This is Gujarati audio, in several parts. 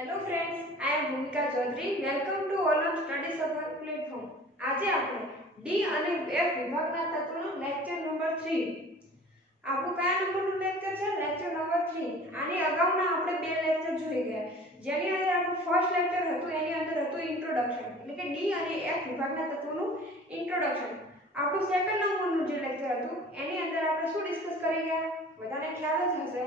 હેલો ફ્રેન્ડ્સ, આઈ એમ ભૂમિકા ચૌધરી. વેલકમ ટુ ઓલમ સ્ટડી સફર પ્લેટફોર્મ. આજે આપણે ડી અને એફ વિભાગના તત્વોનો લેક્ચર નંબર 3. આપણું કયા નંબરનું લેક્ચર છે? Lecture number 3. આની અગાઉના આપણે બે લેક્ચર જોઈ ગયા, જેની અંદર આપણું ફર્સ્ટ લેક્ચર હતું એની અંદર હતું ઇન્ટ્રોડક્શન, એટલે કે ડી અને એફ વિભાગના તત્વોનું ઇન્ટ્રોડક્શન. આપણું સેકન્ડ નંબરનું જે લેક્ચર હતું એની અંદર આપણે શું ડિસ્કસ કરી ગયા? બધાને ખ્યાલ જ હશે,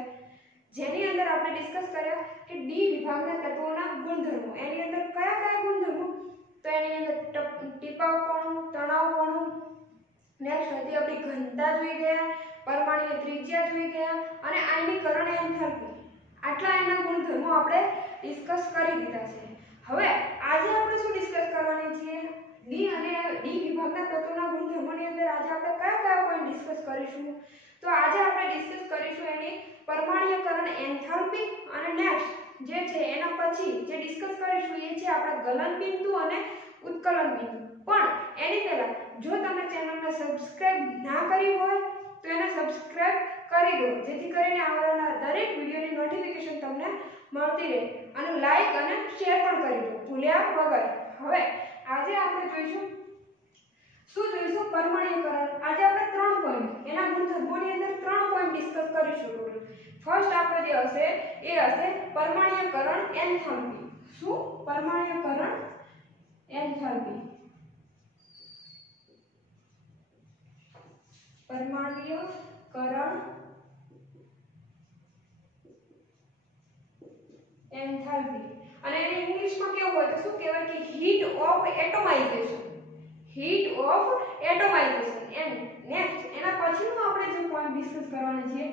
જેની અંદર આપણે ડિસ્કસ કર્યા કે ડી વિભાગના તત્વોના ગુણધર્મો. એની અંદર કયા કયા ગુણધર્મો? તો એની અંદર ટીપાવપણું, તણાવપણું, નેક્સ્ટ હતી આપણી ઘનતા જોઈ ગયા, પરમાણુય ત્રિજ્યા જોઈ ગયા અને આયનીકરણ એન્થાલ્પી. આટલા એના ગુણધર્મો આપણે ડિસ્કસ કરી દીધા છે. હવે આજે આપણે શું ડિસ્કસ કરવાની છીએ? ડી અને ડી વિભાગના તત્વોના ગુણધર્મોની અંદર આજે આપણે કયા કયા પોઈન્ટ ડિસ્કસ કરીશું? તો આજે આપણે ડિસ્કસ કરીશું એની પરમાણ્યકરણ એન્થાલ્પી અને નેક્સ્ટ જે છે એના પછી જે ડિસ્કસ કરીશું એ છે આપણા ગલન બિંદુ અને ઉત્કલન બિંદુ. પણ એની પહેલા જો તમે ચેનલને સબસ્ક્રાઇબ ના કરી હોય તો એને સબસ્ક્રાઇબ કરી દો, જેથી કરીને આવનારા દરેક વિડિયોની નોટિફિકેશન તમને મળતી રહે, અને લાઈક અને શેર પણ કરી દો ભૂલ્યા વગર. હવે આજે આપણે જોઈશું પરમાણ્યકરણ. આજે આપણે 3 પોઈન્ટ એના ગુણધર્મોની અંદર 3 પોઈન્ટ ડિસ્કસ કરીશું ટોટલ. ફર્સ્ટ આપણે જે હશે એ હશે પરમાણ્યકરણ એન્થાલ્પી. શું? પરમાણ્યકરણ એન્થાલ્પી. પરમાણ્યકરણ એન્થાલ્પી અને એને ઇંગ્લિશમાં કેવું હોય તો શું કહેવાય કે heat of atomization. Heat of atomization. And next એના પછીનો આપણે જે પોઈન્ટ ડિસ્કસ કરવાનો છે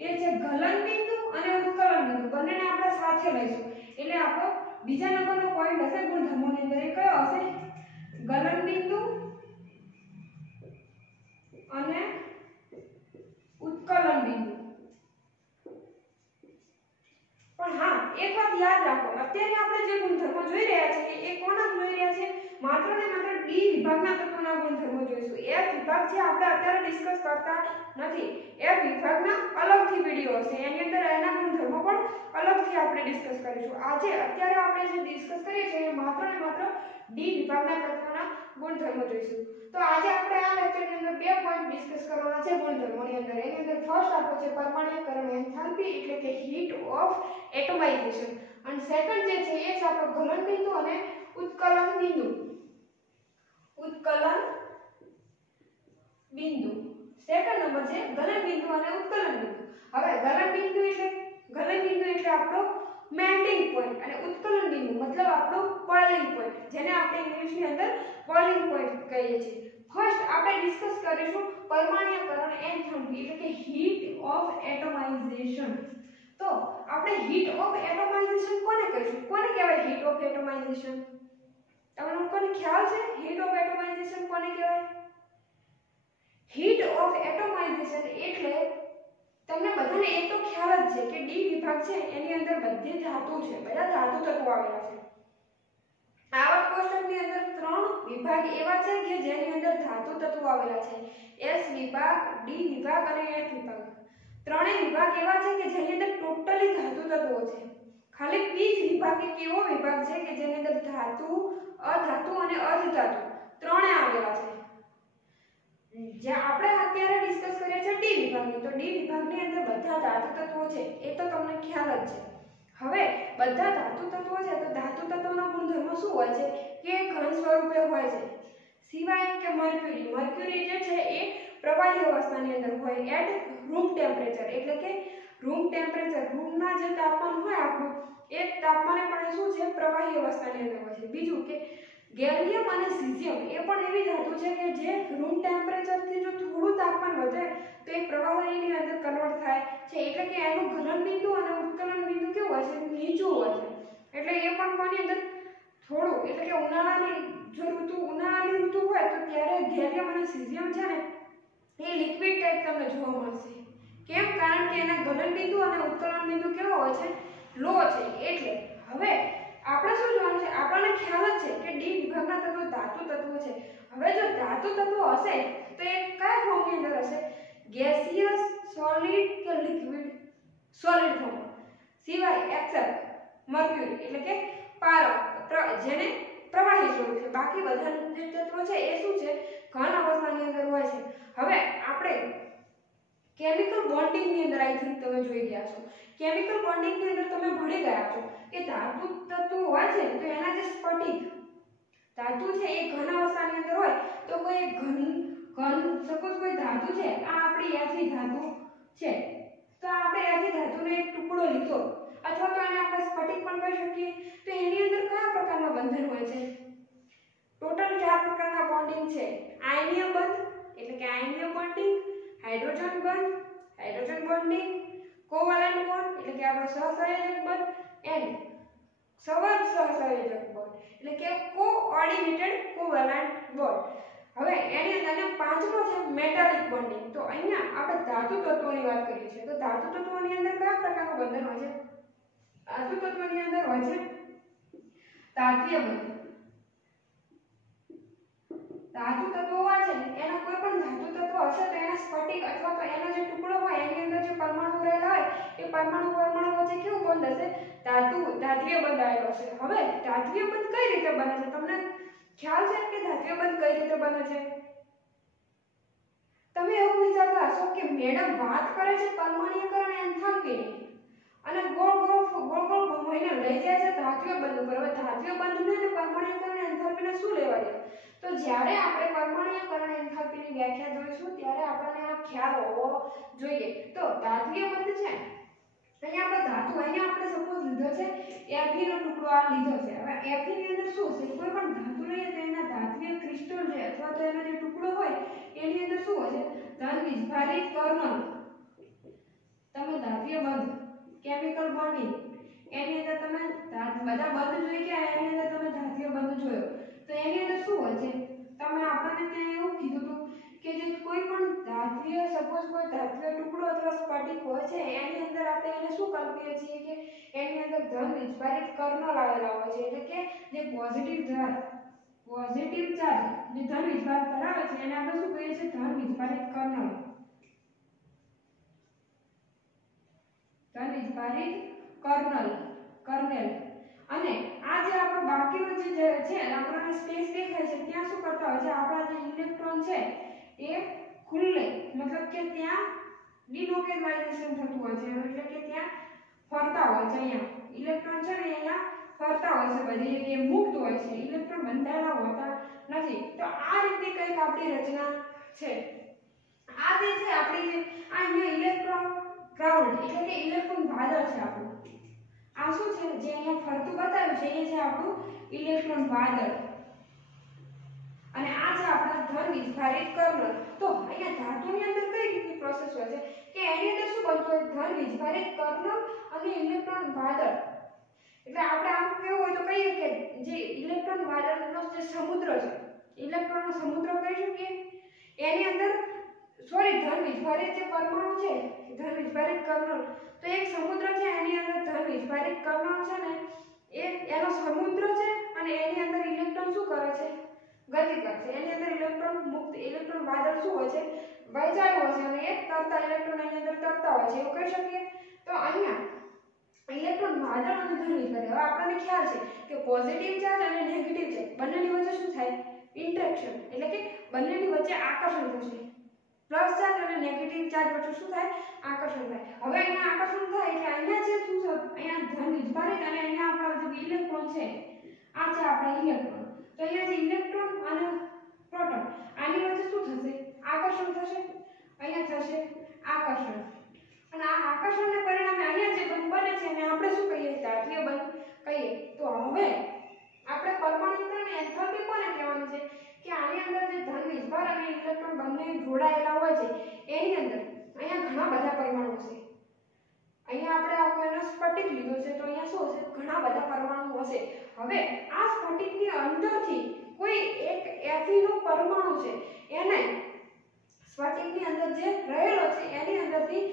એ છે ગલન બિંદુ અને ઉત્કલન બિંદુ. બંનેને આપણે સાથે લઈશું, એટલે આપણો બીજા નંબરનો પોઈન્ટ હશે ગુણધર્મોની અંદર. એ કયો હશે? ગલન બિંદુ અને ઉત્કલન બિંદુ. પણ હા, એક વાત યાદ રાખો, અત્યારે આપણે જે ગુણધર્મો જોઈ રહ્યા છીએ એ કોના જોઈ રહ્યા છીએ? માત્ર ને માત્ર ડી વિભાગના તત્વોના ગુણધર્મો જોઈશું. એફ વિભાગ છે આપણે અત્યારે ડિસ્કસ કરતા નથી. એફ વિભાગના અલગથી વિડિયો હશે, એની અંદર એના ગુણધર્મો પણ અલગથી આપણે ડિસ્કસ કરીશું. અત્યારે આપણે જે ડિસ્કસ કરીએ છીએ એ માત્ર ને માત્ર ડી વિભાગના તત્વોના ગુણધર્મો જોઈશું. તો આજે આપણે આ લેક્ચરની અંદર બે પોઈન્ટ ડિસ્કસ કરવાના છે ગુણધર્મોની અંદર. એની અંદર ફર્સ્ટ આપણો છે પરમાણ્યકરણ એન્થાલ્પી, એટલે કે હીટ ઓફ એટોમાઇઝેશન, અને સેકન્ડ જે છે એ છે આપણો ગલન બિંદુ અને ઉત્કલન બિંદુ. ઉત્કલન બિંદુ સેકન્ડ નંબર છે ગલન બિંદુ અને ઉત્કલન બિંદુ. હવે ગલન બિંદુ એટલે આપણો મેલ્ટિંગ પોઈન્ટ, અને ઉત્કલન બિંદુ મતલબ આપણો બોઇલિંગ પોઈન્ટ, જેને આપણે ઇંગ્લિશની અંદર બોઇલિંગ પોઈન્ટ કહીએ છીએ. ફર્સ્ટ આપણે ડિસ્કસ કરીશું પરમાણ્યકરણ એન્થાલ્પી, એટલે કે હીટ ઓફ એટોમાઇઝેશન. તો આપણે હીટ ઓફ એટોમાઇઝેશન કોને કહીશું? કોને કહેવાય હીટ ઓફ એટોમાઇઝેશન? તમને લોકોને ખ્યાલ છે હીટ ઓફ એટોમાઇઝેશન કોને કહેવાય? હીટ ઓફ એટોમાઇઝેશન એટલે તમને બધાને એ તો ખ્યાલ જ છે કે ડી વિભાગ છે એની અંદર બધી ધાતુ છે, બધા ધાતુ તત્વો આવેલા છે. આવર્ત કોષ્ટકની અંદર 3 વિભાગ એવા છે કે જેની અંદર ધાતુ તત્વો આવેલા છે. એસ વિભાગ, ડી વિભાગ અને એફ વિભાગ. ત્રણેય વિભાગ એવા છે કે જેની અંદર ટોટલી ધાતુ તત્વો છે. ખાલી પી વિભાગ એક એવો વિભાગ છે કે જેની અંદર ધાતુ, અધાતુ અને અર્ધધાતુ ત્રણે આવેલા છે. જે આપણે અત્યારે ડિસ્કસ કરીએ છીએ ડી વિભાગની, તો ડી વિભાગની અંદર બધા ધાતુ તત્વો છે એ તો તમને ખ્યાલ જ છે. હવે બધા ધાતુ તત્વો છે તો ધાતુ તત્વોના ગુણધર્મો શું હોય છે કે ઘન સ્વરૂપે હોય છે, સિવાય કે મર્ક્યુરી જે છે એ પ્રવાહી અવસ્થાની અંદર હોય એટ રૂમ ટેમ્પરેચર, એટલે કે રૂમ ટેમ્પરેચર, રૂમના જે તાપમાન હોય આપણું એ તાપમાને પણ શું છે પ્રવાહી અવસ્થાની અંદર હોય છે. બીજું કે ગેલિયમ અને સીઝિયમ એ પણ એવી ધાતુ છે કે જે રૂમ ટેમ્પરેચરથી જો થોડું તાપમાન વધે તો એ પ્રવાહીની અંદર કન્વર્ટ થાય છે, એટલે કે એનું ગલન બિંદુ અને ઉત્કલન બિંદુ કેવું હોય છે? નીચું હોય છે. એટલે એ પણ કોની અંદર થોડું, એટલે કે ઉનાળાની ઋતુ હોય તો ત્યારે ગેલિયમ અને સીઝિયમ છે ને એ લિક્વિડ ટાઈપ તમને જોવા મળશે. કેમ? કારણ કે એના ગલન બિંદુ અને ઉત્કલન બિંદુ કેવો હોય છે? લો છે. એટલે હવે આપણે શું જોવાનું છે? આપણને ખ્યાલ જ છે કે ડી વિભાગના તત્વો ધાતુ તત્વો છે. હવે જો ધાતુ તત્વો હશે તો એ કયા ફોર્મની અંદર હશે? ગેસિયસ, સોલિડ કે લિક્વિડ? Solid form. સિવાય એક્સેપ્ટ મર્ક્યુરી એટલે કે પારો જેને પ્રવાહી સ્વરૂપ છે, બાકી બધા જે તત્વો છે એ શું છે ઘન અવસ્થાની અંદર હોય છે। હવે આપણે કેમિકલ બોન્ડિંગ ની અંદર આઈ થિંક તમે જોઈ ગયા છો, કેમિકલ બોન્ડિંગ ની અંદર તમે ભણી ગયા છો કે ધાતુ તત્વો હોય છે તો એના જે સ્ફટિક ધાતુ છે એ ઘન અવસ્થાની અંદર હોય તો કોઈ ઘન સપોઝ કોઈ ધાતુ છે, આ આપણી Fe ધાતુ છે તો આપણે Fe ધાતુનો એક ટુકડો લીધો અથવા તો આને આપણે સ્ફટિક પણ કહી શકીએ, તો એની અંદર કયા પ્રકારના બંધન હોય છે? ટોટલ 4 પ્રકારના બોન્ડિંગ છે। આયનીય બંધ એટલે કે આયનીય બોન્ડિંગ, હાઇડ્રોજન બંધ, હાઇડ્રોજન બોન્ડિંગ, કોવેલેન્ટ બોન્ડ એટલે કે આપણો સહસંયોજક બંધ એન્ડ સહસંયોજક બોન્ડ એટલે કે કોઓર્ડિનેટેડ કોવેલેન્ટ બોન્ડ। હવે એની અંદર પાંચમો છે મેટાલિક બોન્ડિંગ। તો અહીંયા આપણે ધાતુ તત્વોની વાત કરીએ છીએ, તો ધાતુ તત્વોની અંદર કયા પ્રકારનું બંધન હોય છે? ધાતુ તત્વોની અંદર હોય છે તાત્વીય બંધ। ધાતુ તત્વો હોય છે એના કોઈ પણ ધાતુ તત્વ હશે તો એના સ્ફટિક અથવા તો એનો જે ટુકડો હોય એની અંદર જે પરમાણુ રહેલા હોય એ પરમાણુ વચ્ચે કેવું બંધ હશે? ધાત્વીય બંધ આવેલો હશે। હવે ધાત્વીય બંધ કઈ રીતે બને છે? તમને ખ્યાલ છે કે ધાત્વીય બંધ કઈ રીતે બને છે? તમે એવું વિચારતા હશો કે મેડમ વાત કરે છે પરમાણ્વીકરણ એન્થાલ્પીની અને ગોળ ગોળ ઘુમાઈને લઈ જાય છે ધાત્વીય બંધ ઉપર। હવે ધાત્વીય બંધને અને પરમાણ્વીકરણ એન્થાલ્પીને શું લેવા દે? તો જ્યારે આપણે પરમાણ્વીકરણ એન્થાલ્પીની વ્યાખ્યા જોઈશું ત્યારે આપણને આ ખ્યાલ હોવો જોઈએ। તો ધાત્વીય બંધ છે અહીંયા આપણે ધાતુ અહીંયા આપણે સપોઝ લીધો છે Fe નો ટુકડો આ લીધો છે। હવે Fe ની અંદર શું છે? કોઈ પણ ધાતુ લઈએ તો એના ધાત્વીય ક્રિસ્ટલ છે અથવા તો એનો જે ટુકડો હોય એની અંદર શું હોય છે? ધન વિસ્ફારિત કર્નલ। તમે ધાત્વીય બંધ, કેમિકલ બોન્ડિંગ એની અંદર તમે બધા બંધ જોઈ ગયા, એની અંદર તમે ધાત્વીય બંધ જોયો તો એની અંદર શું હોય છે? તમે આપણને ત્યાં એવું કીધું હતું કે જે કોઈ પણ ધાત્વીય સપોઝ કોઈ ધાત્વીય ટુકડો અથવા સ્ફટિક હોય છે એની અંદર આપણે એને શું કલ્પીએ છીએ કે એની અંદર ધન વિસ્ફારિત કર્નલ આવેલા હોય છે એટલે કે જે પોઝિટિવ ચાર્જ જે ધન વિસ્ફાર ધરાવે છે એને આપણે શું કહીએ છીએ? ધન વિસ્ફારિત કર્નલ। ધન વિસ્ફારિત કર્નેલ અને આ જે આપણો બાકીનો જે છે આપણને સ્પેસ દેખાય છે ત્યાં શું કરતા હોય છે? આપણા જે ઇલેક્ટ્રોન છે એ ખુલ્લે મતલબ કે ત્યાં ડિલોકેલાઇઝેશન થતું હોય છે એટલે કે ત્યાં ફરતા હોય છે। અહીંયા ઇલેક્ટ્રોન છે ને અહીંયા ફરતા હોય છે, બધી જગ્યાએ મુક્ત હોય છે, ઇલેક્ટ્રોન બંધાયેલા હોતા નથી। તો આ રીતની કંઈક આપણી રચના છે। આ જે છે આપણી જે આ અહીંયા ઇલેક્ટ્રોન ક્રાઉડ એટલે કે ઇલેક્ટ્રોન વાદળ છે આપણું। આ શું છે? જે અહીંયા ફરતું બતાવ્યું છે એ છે આપણું ઇલેક્ટ્રોન વાદળ અને આ છે આપણા ધન વિસ્ફારિત કર્નલ। તો અહીંયા ધાતુની અંદર કઈ રીતની પ્રોસેસ હોય છે કે એની અંદર શું બનતું હોય? ધન વિસ્ફારિત કર્નલ અને ઇલેક્ટ્રોન વાદળ। એટલે આપણે આમ કેવું હોય તો કહીએ કે જે ઇલેક્ટ્રોન વાદળનો જે સમુદ્ર છે, ઇલેક્ટ્રોનનો સમુદ્ર કહી શકીએ, એની અંદર ધન વિસ્ફારિત જે પરમાણુ છે, ધન વિસ્ફારિત કર્નલ, તો એક સમુદ્ર છે એની અંદર ધન વિસ્ફારિત કર્નલ છે ને એનો સમુદ્ર છે અને એની અંદર ઇલેક્ટ્રોન શું કરે છે? ગતિ કરશે। એની અંદર ઇલેક્ટ્રોન વાદળ શું હોય છે? વહેંચાયેલું હોય છે અને એક તરતા ઇલેક્ટ્રોન એની અંદર તરતા હોય છે એવું કહી શકીએ। તો અહીંયા ઇલેક્ટ્રોન વાદળ અને ધન વિસ્ફારિત, હવે આપણને ખ્યાલ છે કે પોઝિટિવ ચાર્જ અને નેગેટિવ ચાર્જ બંનેની વચ્ચે શું થાય? ઇન્ટરેક્શન એટલે કે બંનેની વચ્ચે આકર્ષણ થશે। પ્લસ ચાર્જ અને નેગેટિવ ચાર્જ વચ્ચે શું થાય? આકર્ષણ થાય। હવે અહીંયા આકર્ષણ થાય એટલે અહીંયા જે શું છે? અહીંયા ધન વિસ્ફારિત અને અહીંયા આપણા જે ઇલેક્ટ્રોન છે આ છે આપણા ઇલેક્ટ્રોન। તો અહીંયા જે ઇલેક્ટ્રોન અને પ્રોટોન આની વચ્ચે શું થશે? આકર્ષણ થશે। અહીંયા થશે આકર્ષણ અને આ આકર્ષણને પરિણામે અહીંયા જે બંધ બને છે એને આપણે શું કહીએ? ધાત્વીય બંધ કહીએ। તો હવે આપણે પરમાણુકરણ એન્થાલ્પી કોને કહેવાનું છે કે આની અંદર જે ધન વિસ્ફાર અને ઇલેક્ટ્રોન બંને જોડાયેલા હોય છે એની અંદર અહીંયા ઘણા બધા પરમાણુ છે। અહીંયા આપણે આખો એનો સ્ફટિક લીધો છે તો અહીંયા શું હશે? ઘણા બધા પરમાણુ હશે। હવે આ સ્ફટિકની અંદરથી કોઈ એક Fe નો પરમાણુ છે એને સ્ફટિકની અંદર જે રહેલો છે એની અંદરથી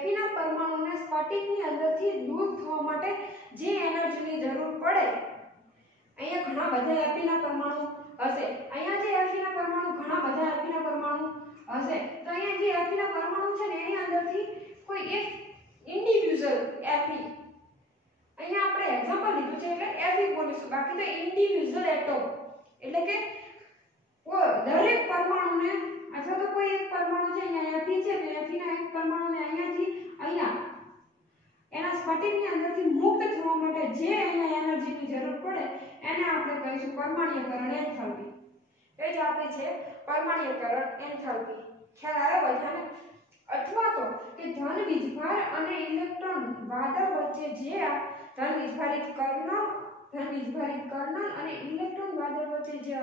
Fe ના પરમાણુને સ્ફટિકની અંદરથી દૂર થવા માટે જે એનર્જીની જરૂર પડે અહીંયા ઘણા બધા Fe ના પરમાણુ હશે। અહીંયા જે Fe ના પરમાણુ ઘણા બધા Fe ના પરમાણુ હશે તો અહીંયા જે Fe ના પરમાણુ છે ને એની અંદરથી કોઈ એક ઇન્ડિવિડ્યુઅલ Fe અહીંયા આપણે એક્ઝામ્પલ કે દરેક પરમાણુને અથવા તો કોઈ એક પરમાણુ છે અહીંયાથી છે તો અહીંયાથી ના એક પરમાણુને અહીંયાથી અહીંયા એના સ્ફટિકની અંદરથી મુક્ત થવા માટે જે અહીંયા એનર્જીની જરૂર પડે એને આપણે કહીશું પરમાણ્વીયકરણ એન્થાલ્પી. એ જ આપણી છે પરમાણ્વીયકરણ એન્થાલ્પી. ખ્યાલ આવ્યો બધાને? અથવા તો કે ધન વીજભાર અને ઇલેક્ટ્રોન વાદળ વચ્ચે જે આ ધન વીજભારિત કર્ણલ અને ઇલેક્ટ્રોન વાદળ વચ્ચે જે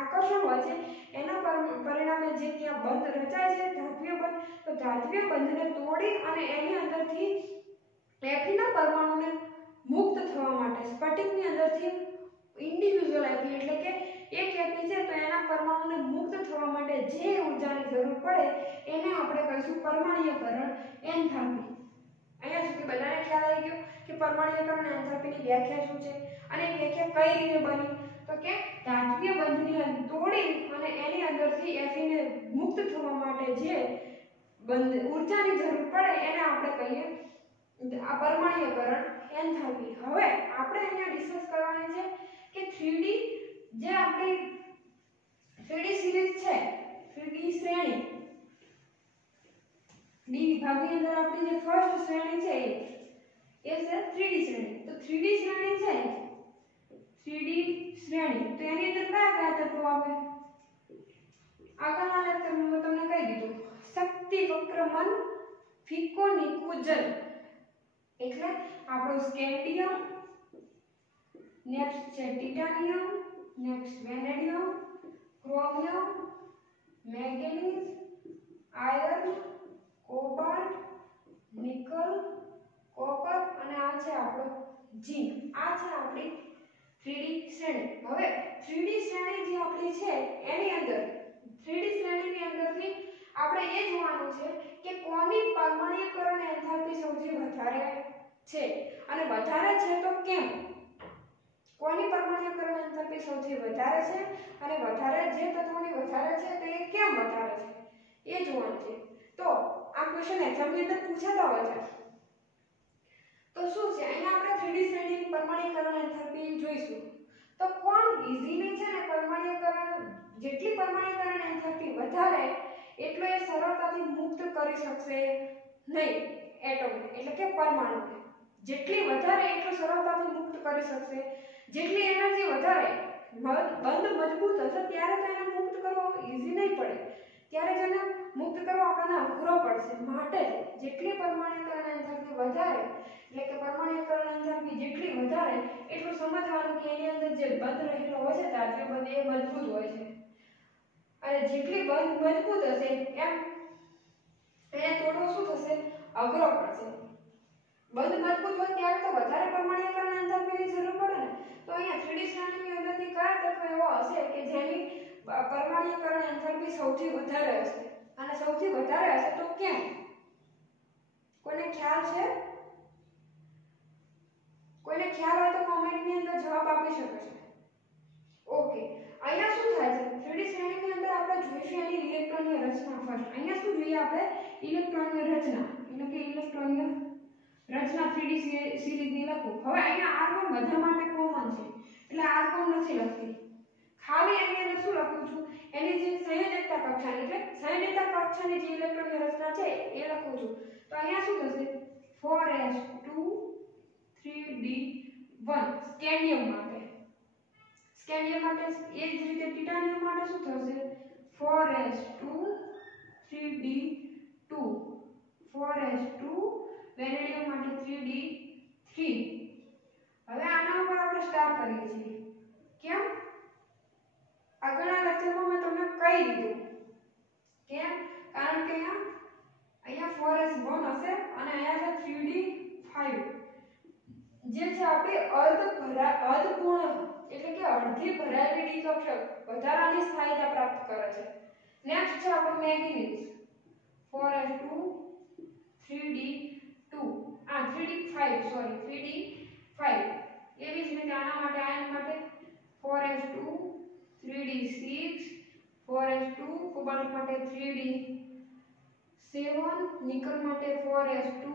આકર્ષણ હોય છે એના પરિણામે જે ત્યાં બંધ રચાય છે ધાત્વિય બંધ, તો ધાત્વિય બંધને તોડી અને એની અંદરથી એફીના પરમાણુને મુક્ત થવા માટે સ્ફટિકની અંદરથી ઇન્ડિવિડ્યુઅલ એફી એટલે કે એક એફી છે તો એના પરમાણુને મુક્ત થવા માટે જે ઊર્જાની જરૂર પડે એને આપણે કહીશું પરમાણ્વીયકરણ એન્થાલ્પી. અહીંયા સુધી બધાને ખ્યાલ આવી ગયો કે પરમાણ્વીયકરણ એન્થાલ્પીની વ્યાખ્યા શું છે અને વ્યાખ્યા કઈ રીતે બની? તો કે ધાત્વિય બંધને તોડી અને એની અંદરથી એફીને મુક્ત થવા માટે જે ઊર્જાની જરૂર પડે એને આપણે કહીએ આ પરમાણ્વીયકરણ એન્થાલ્પી. હવે આપણે અહીંયા ડિસ્કસ કરવાની છે કે 3D જે આપણી 3D સિરીઝ છે, 3D શ્રેણી ડી વિભાગની અંદર આપણી જે ફર્સ્ટ શ્રેણી છે એ છે 3D શ્રેણી. તો 3D શ્રેણી છે 3D શ્રેણી તો એની અંદર કયા કયા તત્વો આવે? આગળના લેક્ચરમાં મેં તમને કહી દીધું શક્તિ વક્રમન ફિકો નિકુંજન એટલે આપણો સ્કેન્ડિયમ, નેક્સ્ટ છે titanium, next vanadium, chromium, manganese, iron, cobalt, nickel, copper અને આ છે આપણો ઝિંક. આ છે આપણી 3D શ્રેણી. હવે 3D શ્રેણી જે આપણી છે એની અંદર 3D શ્રેણીની અંદરથી આપણે એ જોવાનું છે કે કોની પરમાણ્વીયકરણ એન્થાલ્પી સૌથી વધારે છે અને વધારે છે તો કેમ? કોની પરમાણ્વીયકરણ એન્થાલ્પી સૌથી વધારે છે અને વધારે જે તત્વોની વધારે છે તો એ કેમ વધારે છે એ જોવાનું છે. તો આ ક્વેશ્ચન એક્ઝામની અંદર પૂછાતા હોય છે. તો શું છે અહીંયા આપણે 3D શ્રેણીની પરમાણ્વીયકરણ એન્થાલ્પી જોઈશું. તો કોણ ઈઝીલી છે ને પરમાણ્વીયકરણ જેટલી પરમાણ્વીયકરણ એન્થાલ્પી વધારે એટલો એ સરળતાથી મુક્ત કરી શકશે નહીં એટમ એટલે કે પરમાણુને. જેટલી વધારે એટલું સરળતાથી મુક્ત કરી શકશે. જેટલી એનર્જી વધારે બંધ મજબૂત હશે ત્યારે તો એને મુક્ત કરવો ઈઝી નહીં પડે, ત્યારે જ એને મુક્ત કરવો આપણને અઘરો પડશે. માટે જેટલી પરમાણ્વીયકરણ એન્થાલ્પી વધારે એટલે કે પરમાણ્વીયકરણ એન્થાલ્પી જેટલી વધારે એટલું સમજવાનું કે એની અંદર જે બંધ રહેલો હોય છે ધાત્વિય બંધ એ મજબૂત હોય છે અને જેટલી બંધ મજબૂત હશે એમ એને તોડવો શું થશે? અઘરો પડશે. બંધ મજબૂત હોય ત્યારે તો વધારે પરમાણ્વીયકરણ એન્થાલ્પીની જરૂર પડે ને. તો અહીંયા 3D શ્રેણીની અંદરથી કયા તત્વ એવો હશે કે જેની પરમાણ્વીયકરણ એન્થાલ્પી સૌથી વધારે હશે અને સૌથી વધારે હશે તો કેમ? કોઈને ખ્યાલ છે? કોઈને ખ્યાલ હોય તો કોમેન્ટની અંદર જવાબ આપી શકે છે. ઓકે, અહીંયા શું થાય છે 3D શ્રેણીની અંદર આપણે જોઈશું એની ઇલેક્ટ્રોનની રચના. ફર્સ્ટ અહીંયા શું જોઈએ આપણે? ઇલેક્ટ્રોનની રચના એટલે કે ઇલેક્ટ્રોનની રચના 3D સિરીઝની લખું. હવે અહીંયા R1 બધા માટે કોમન છે એટલે R1 નથી લખતી. ખાલી એની અંદર શું લખું છું? એની જે સંયોજકતા કક્ષાની એટલે સંયોજકતા કક્ષાની જે ઇલેક્ટ્રોનની રચના છે એ લખું છું. તો અહીંયા શું થશે? 4s2 3d1 સ્કેન્ડિયમ માટે. સ્કેન્ડિયમ માટે એ જ રીતે ટિટાનિયમ માટે શું થશે? 4s2 3d2 4s2 વેનેડિયમ માટે 3d3. હવે આના ઉપર આપણે સ્ટાર્ટ કરીએ છીએ. કેમ? આગળના લેક્ચરમાં મેં તમને કહી દીધું. કેમ? કારણ કે અહીંયા 4s1 હશે અને અહીંયા છે 3d5 જે છે આપણી અર્ધપૂર્ણ એટલે કે અડધી ભરાયેલી ડી કક્ષક વધારાની સ્થાયીતા પ્રાપ્ત કરે છે. નેક્સ્ટ છે આપણો manganese 4s2 3d2 3d5 sorry 3d5. એવી જ રીતે આના માટે આયન માટે 4s2 3d6 4s2 કોબાલ્ટ માટે 3d7 નિકલ માટે 4s2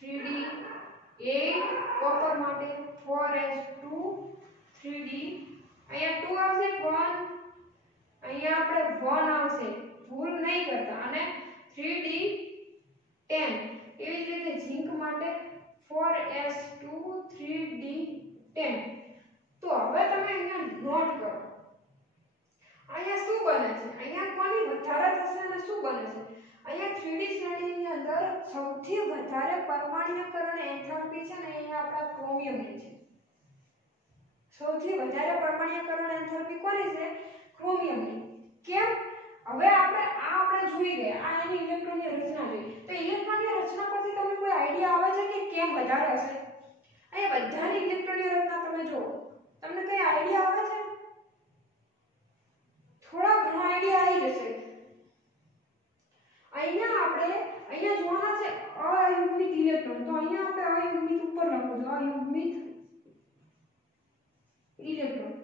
3d8 કોપર માટે 4s2 3d9 અહીંયા 2 આવશે 1, અહીંયા આપણે 1 આવશે, ભૂલ નહીં કરતા, અને 3d 10. એવી જ રીતે ઝીંક માટે 4s2 3d 10. તો હવે તમે અહીંયા નોટ કરો, અહીંયા શું બને છે, અહીંયા કોની વધારે થશે અને શું બને છે. અહીંયા 3d શ્રેણીની અંદર સૌથી વધારે પરમાણ્વીયકરણ એન્થાલ્પી છે ને અહીંયા આપણા ક્રોમિયમની છે. સૌથી વધારે પરમાણ્વીયકરણ એન્થાલ્પી કોની છે? ક્રોમિયમની. કેમ? હવે આપણે જોઈ ગયા, આ એની ઇલેક્ટ્રોનની રચના જોઈ. તો ઇલેક્ટ્રોનની રચના પરથી તમને કોઈ આઈડિયા આવે છે કે કેમ વધારે હશે? અહીંયા બધાની ઇલેક્ટ્રોનની રચના તમે જુઓ, તમને કઈ આઈડિયા આવે છે? થોડા ઘણા આઈડિયા આવી જશે. અહીંયા જોવાના છે અયુગ્મિત ઇલેક્ટ્રોન. તો અહીંયા આપણે અયુગ્મિત ઉપર લખવું છે, અયુગ્મિત ઇલેક્ટ્રોન.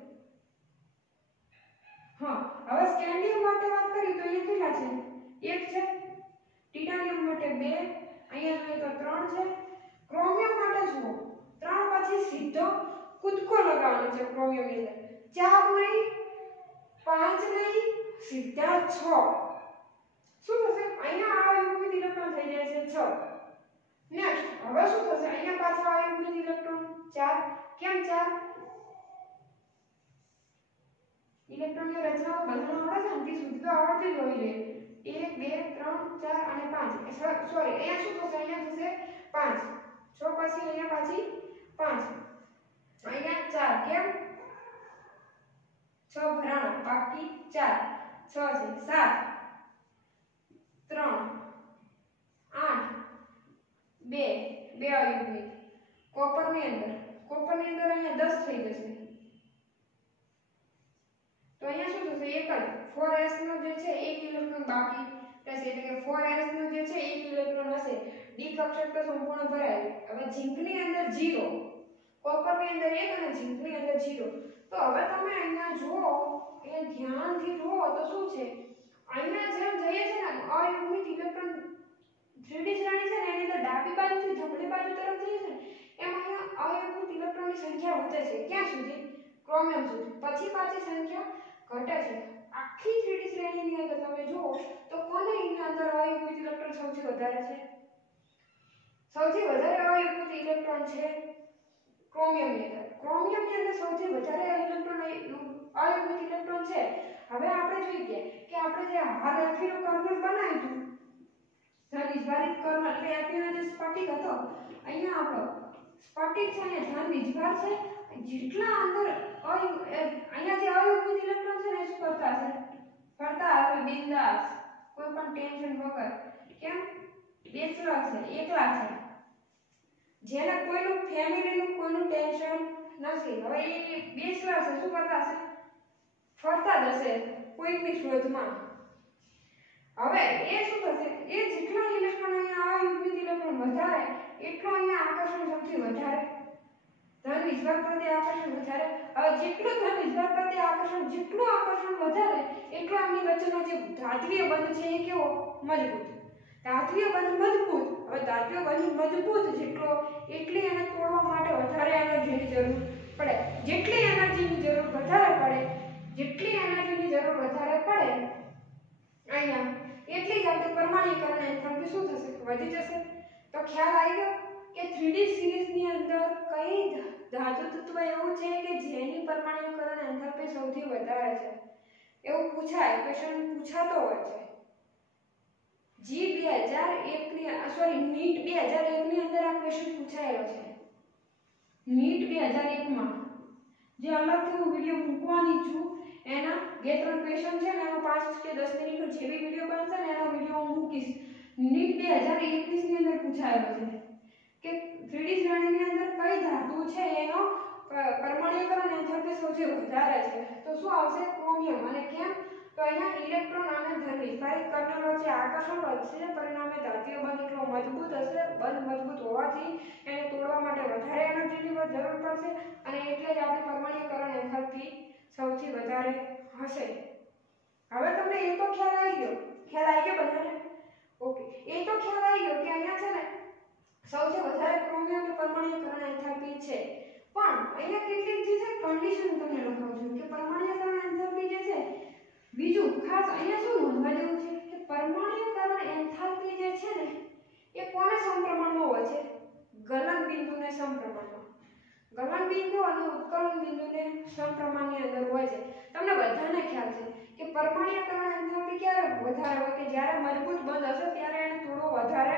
હા, હવે સ્કેન્ડિયમ માટે વાત કરી તો અહીંયા કેટલા છે? 1 છે. ટિટાનિયમ માટે 2, અહીંયા જોઈએ તો 3 છે. ક્રોમિયમ માટે જુઓ, 3 પછી સીધો કૂદકો લગાવવાનો છે ક્રોમિયમની અંદર. 4 નહીં, 5 નહીં, સીધા 6. શું થશે? અહીંયા આ યુગ્મિત ઇલેક્ટ્રોન થઈ જાય છે 6. નેક્સ્ટ હવે શું થશે? અહીંયા પાછા આ યુગ્મિત ઇલેક્ટ્રોન 4. કેમ 4? ઇલેક્ટ્રોનની રચના બધાને આવડે છે, અંતિ સુધી તો આવડતી જ હોવી જોઈએ. 1 2 3 4 અને 5. સોરી, અહીંયા શું થશે? અહીંયા થશે 5. 6 પછી અહીંયા પાછી 5. અહીંયા 4. કેમ? 6 ભરાણા, બાકી 4. 6 છે 7 3 8 2 અયુગ્મિત. કોપરની અંદર અહીંયા 10 થઈ જશે. તો અહીંયા શું થશે? એક જ 4s નો જે છે એક ઇલેક્ટ્રોન બાકી રહેશે, એટલે કે 4s નો જે છે એક ઇલેક્ટ્રોન હશે. ડી કક્ષક તો સંપૂર્ણ ભરાય. હવે ઝીંકની અંદર 0, કોપરની અંદર 1 અને ઝીંકની અંદર 0. તો હવે તમે અહીંયા જુઓ, અહીંયા ધ્યાનથી જુઓ તો શું છે? અહીંયા જેમ જઈએ છે ને અયુગ્મિત ઇલેક્ટ્રોન 3d શ્રેણી છે ને એની અંદર ડાબી બાજુથી જમણી બાજુ તરફ જઈએ છે ને એમ અહીંયા અયુગ્મિત ઇલેક્ટ્રોનની સંખ્યા વધે છે. ક્યાં સુધી? ક્રોમિયમ સુધી. પછી પાછી સંખ્યા ઘટે છે. આખી 3d શ્રેણીની અંદર તમે જુઓ તો કોને એની અંદર અયુગ્મિત ઇલેક્ટ્રોન સૌથી વધારે છે? સૌથી વધારે અયુગ્મિત ઇલેક્ટ્રોન છે ક્રોમિયમની અંદર. ક્રોમિયમની અંદર સૌથી વધારે ઇલેક્ટ્રોન અયુગ્મિત ઇલેક્ટ્રોન છે. હવે આપણે જોઈએ કે આપણે જે હાલ એફીનું કર્નલ બનાવ્યું હતું, ધન કર્નલ એટલે એફીનો જે સ્ફટિક હતો, અહીંયા આપણો સ્ફટિક છે ને ધન વિજભાર છે. જેટલા અંદર અહીંયા જે અયુગ્મિત ઇલેક્ટ્રોન છે ને શું કરતા હશે? ફરતા હશે બિંદાસ, કોઈ પણ ટેન્શન વગર. કેમ? બેચલર છે, એકલા છે, જેને કોઈનું ફેમિલીનું કોઈનું ટેન્શન નથી. હવે એ બેચલર છે, શું કરતા હશે? ફરતા જશે કોઈકની શોધમાં. હવે એ શું થશે? એ જેટલા ઇલેક્ટ્રોન અહીંયા અયુગ્મિત ઇલેક્ટ્રોન વધારે એટલો અહીંયા આકર્ષણ સૌથી વધારે, ધન વિજભાર પ્રત્યે આકર્ષણ વધારે. હવે જેટલું ધન વિજભાર પ્રત્યે આકર્ષણ વધારે એટલો આમની વચ્ચેનો જે ધાત્વિય બંધ છે એ કેવો? મજબૂત. ધાત્વિય બંધ મજબૂત. હવે ધાત્વિય બંધ મજબૂત જેટલો એટલી એને તોડવા માટે વધારે એનર્જીની જરૂર પડે. જેટલી એનર્જીની જરૂર વધારે પડે અહીંયા એટલી જ આપણે પરમાણ્વીકરણ એન્થાલ્પી શું થશે? વધી જશે. તો ખ્યાલ આવી ગયો કે 3D સિરીઝની અંદર કઈ ધાતુ તત્વ એવું છે કે જેની પરમાણ્વીકરણ એન્થાલ્પી સૌથી વધારે છે? એવું પૂછાય, ક્વેશ્ચન પૂછાતો હોય છે. જી 2001 ની નીટ 2001 ની અંદર આ ક્વેશ્ચન પૂછાયેલો છે. નીટ 2001 માં જે અલગથી હું વિડિયો મૂકવાની છું એના 2-3 ક્વેશ્ચન છે ને એનો 5 કે 10 મિનિટનો જે બી વિડિયો બનશે ને એનો વિડિયો હું મૂકીશ. નીટ 2021 ની અંદર પૂછાયેલો છે કે 3D શ્રેણીની અંદર કઈ ધાતુ છે એનો પરમાણ્વીકરણ એન્થાલ્પી સૌથી વધારે છે? તો શું આવશે? ક્રોમિયમ. અને કેમ? તો અહીંયા ઇલેક્ટ્રોન અને ધન વિજભારિત કર્નલ વચ્ચે આકર્ષણ વધશે, પરિણામે ધાત્વિય બંધ એટલો મજબૂત હશે. બંધ મજબૂત હોવાથી એને તોડવા માટે વધારે એનર્જીની જરૂર પડશે અને એટલે જ આપણી પરમાણ્વીકરણ એન્થાલ્પી સૌથી વધારે હશે. હવે તમને એ તો ખ્યાલ આવી ગયો બધાને? ઓકે, એ તો ખ્યાલ આવી ગયો કે અહીંયા છે ને સૌથી વધારે ક્રોમિયમની પરમાણ્વીકરણ એન્થાલ્પી છે. પણ અહીંયા કેટલીક જે છે કન્ડિશન તમને લખાવું છું કે પરમાણ્વીકરણ એન્થાલ્પી જે છે બીજું ખાસ અહીંયા શું નોંધવા જેવું છે કે પરમાણ્વીકરણ એન્થાલ્પી જે છે ને એ કોને સમપ્રમાણમાં હોય છે ગલન બિંદુને સમપ્રમાણમાં ગલન બિંદુ અને ઉત્કલન બિંદુને સમપ્રમાણની અંદર હોય છે તમને બધાને ખ્યાલ છે કે પરમાણ્વીકરણ એન્થાલ્પી ક્યારે વધારે હોય કે જ્યારે મજબૂત બંધ હશે ત્યારે એને થોડો વધારે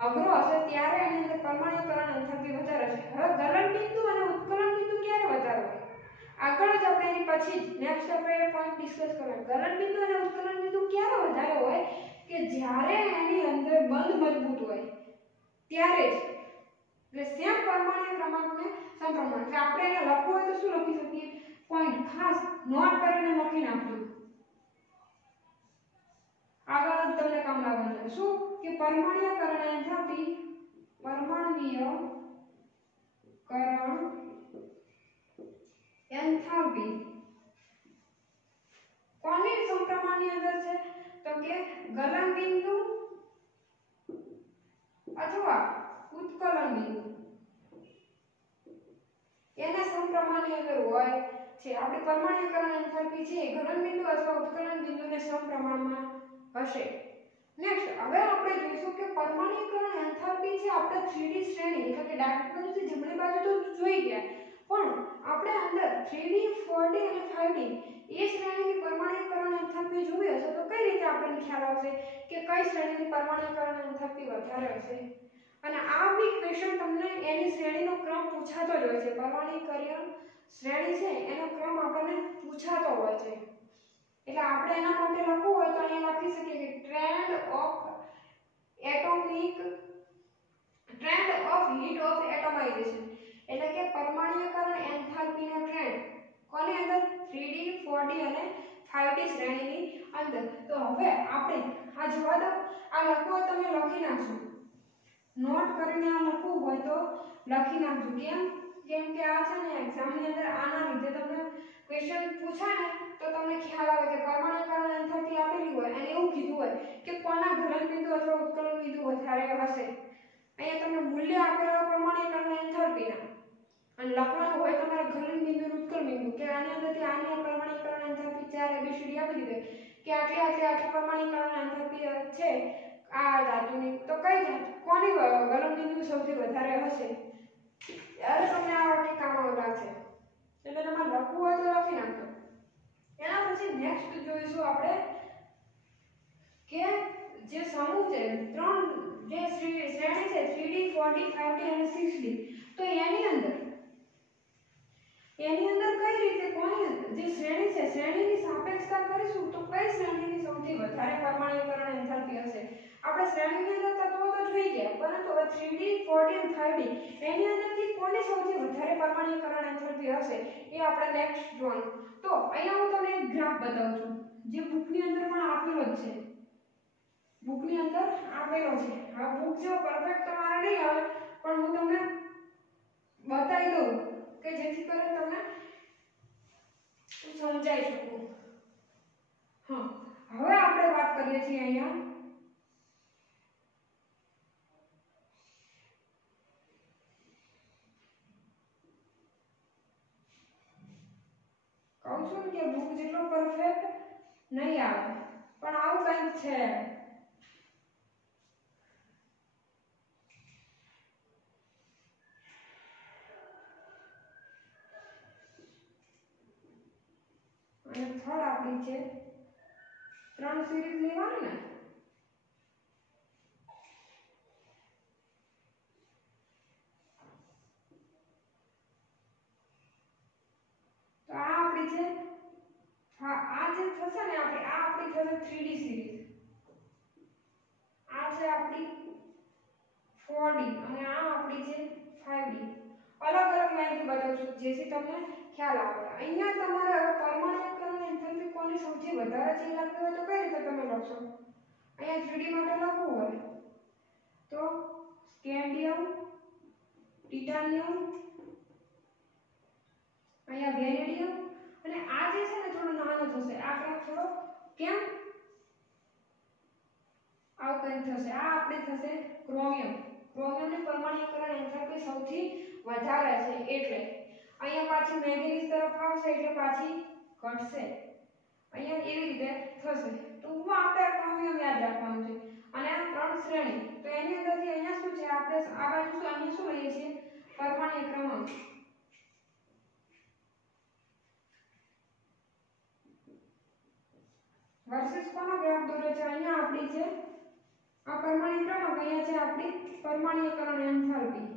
અઘરો હશે ત્યારે એની અંદર પરમાણ્વીકરણ એન્થાલ્પી વધારે છે હવે ગલન બિંદુ અને ઉત્કલન બિંદુ ક્યારે વધારે હોય આગળ જ આપણે એની પછી નેક્સ્ટ આપણે પોઈન્ટ ડિસ્કસ કરવાનો ગલન બિંદુ અને ઉત્કલન બિંદુ ક્યારે વધારે હોય કે જ્યારે એની અંદર બંધ મજબૂત હોય ત્યારે જ એટલે સેમ પરમાણ્વીય ક્રમાંકને સમપ્રમાણ એટલે આપણે એને લખવું હોય તો શું લખી શકીએ પોઈન્ટ ખાસ નોટ કરીને લખી નાખજો આગળ તમને કામ લાગવાનું છે શું કે પરમાણ્વીયકરણ એન્થાલ્પી પરમાણ્વીયકરણ એન્થાલ્પી કોની સમપ્રમાણની અંદર છે તો કે ગલન બિંદુ અથવા ઉત્કલન બિંદુ એના સમપ્રમાણની અંદર હોય છે આપણી પરમાણ્વીકરણ એન્થાલ્પી છે ગલન બિંદુ અથવા ઉત્કલન બિંદુને સમપ્રમાણમાં હશે નેક્સ્ટ હવે આપણે જોઈશું કે પરમાણ્વીકરણ એન્થાલ્પી છે આપણે 3D શ્રેણી એટલે કે ડાબી બાજુથી જમણી બાજુ તો જોઈ ગયા પણ આપણે અંદર 3D 4D અને 5D એ શ્રેણીની પરમાણ્વીકરણ એન્થાલ્પી જોવી હશે તો કઈ રીતે આપણને ખ્યાલ આવશે કે કઈ શ્રેણીની પરમાણ્વીકરણ એન્થાલ્પી વધારે હશે અને આ બી ક્વેશ્ચન તમને એની શ્રેણીનો ક્રમ પૂછાતો જ હોય છે પરમાણ્વીકરણ શ્રેણી છે એનો ક્રમ આપણને પૂછાતો હોય છે એટલે આપણે એના માટે લખવું હોય તો અહીંયા લખી શકીએ કે ટ્રેન્ડ ઓફ હીટ ઓફ એટમાઇઝેશન એટલે કે પરમાણ્વીકરણ એન્થાલ્પીનો ટ્રેન્ડ કોની અંદર 3D 4D અને 5D શ્રેણીની અંદર તો હવે આપણે આ જોવા દો આ લખવું હોય તમે લખી નાખજો નોટ કરીને આ લખવું હોય તો લખી નાખજો કેમ કે આ છે ને એક્ઝામની અંદર આના લીધે તમને ક્વેશ્ચન પૂછાય ને તો તમને ખ્યાલ આવે કે પરમાણ્વીકરણ એન્થાલ્પી આપેલી હોય અને એવું કીધું હોય કે કોના ગલન બિંદુ અથવા ઉત્કલન બિંદુ વધારે હશે અહીંયા તમને મૂલ્ય આપેલા હોય પરમાણ્વીકરણ એન્થાલ્પીના અને લખવાનું હોય તમારે ગલન બિંદુ અને ઉત્કલન બિંદુ કે આની અંદરથી આની પરમાણ્વીકરણ એન્થાલ્પી 4 ABCD આપી દીધે કે આટલી પરમાણ્વીકરણ એન્થાલ્પી છે આ ધાતુની તો કઈ ધાતુ કોની ગલન બિંદુ સૌથી વધારે હશે ત્યારે તમને આ વાક્ય કામ લાગશે એટલે તમારે લખવું હોય તો લખી નાખો એના પછી નેક્સ્ટ જોઈશું આપણે કે જે સમૂહ છે ત્રણ જે શ્રેણી છે 3D 4D 5D અને 6D તો એની અંદર કઈ રીતે કોની જે શ્રેણી છે શ્રેણીની સાપેક્ષતા કરીશું તો કઈ શ્રેણીની સૌથી વધારે પરમાણ્વીકરણ એન્થાલ્પી હશે આપણે શ્રેણીની અંદર તત્વો તો જોઈ ગયા પરંતુ 3D 4D અને 5D એની અંદરથી કોની સૌથી વધારે પરમાણ્વીકરણ એન્થાલ્પી હશે એ આપણે નેક્સ્ટ જોવાનું તો અહીંયા હું તમને એક ગ્રાફ બતાવું છું જે બુકની અંદર પણ આપેલો જ છે બુકની અંદર આપેલો છે આ બુક જો પરફેક્ટ તમારે નહીં આવે પણ હું તમને બતાવી દઉં કે જેથી કરીને તમને સમજાઈ શકું હા હવે આપણે વાત કરીએ છીએ અહીંયા કહું છું કે બુક જેટલો પરફેક્ટ નહીં આવે પણ આવું કંઈક છે અને થર્ડ આપણી છે 3 સિરીઝ લેવાની ને તો આ આપણી છે આ જે થશે ને આ આપણી થશે 3D સિરીઝ આ છે આપણી 4D અને આ આપણી છે 5D અલગ અલગ લાઈનથી બતાવું છું જેથી તમને ખ્યાલ આવે અહીંયા તમારે હવે પરમાણ્વીકરણ એન્થાલ્પી કોની સૌથી વધારે છે એ લખવું હોય તો કઈ રીતે તમે લખશો અહીંયા 3D માટે લખવું હોય તો સ્કેન્ડિયમ ટિટાનિયમ અહીંયા વેનેડિયમ અને આ જે છે ને થોડો નાનો થશે આ ક્યાંક થોડો કેમ આવું કંઈક થશે આ આપણે થશે ક્રોમિયમની પરમાણ્વીકરણ એન્થાલ્પી સૌથી વધારે છે એટલે અહીંયા પાછી મેંગેનીઝ તરફ આવશે એટલે પાછી ઘટશે, અહીંયા એવી રીતે થશે. ટૂંકમાં આપણે ક્રોમિયમ યાદ રાખવાનું છે અને આ 3 શ્રેણી. તો એની અંદરથી અહીંયા શું છે, આપણે આ બાજુ શું અહીંયા શું લઈએ છીએ, પરમાણ્વીય ક્રમાંક. વર્સિસ કોનો ગ્રાફ દોર્યો છે, અહીંયા આપણી છે આ પરમાણ્વીય ક્રમાંક, અહીંયા છે આપણી પરમાણ્વીયકરણ એન્થાલ્પી.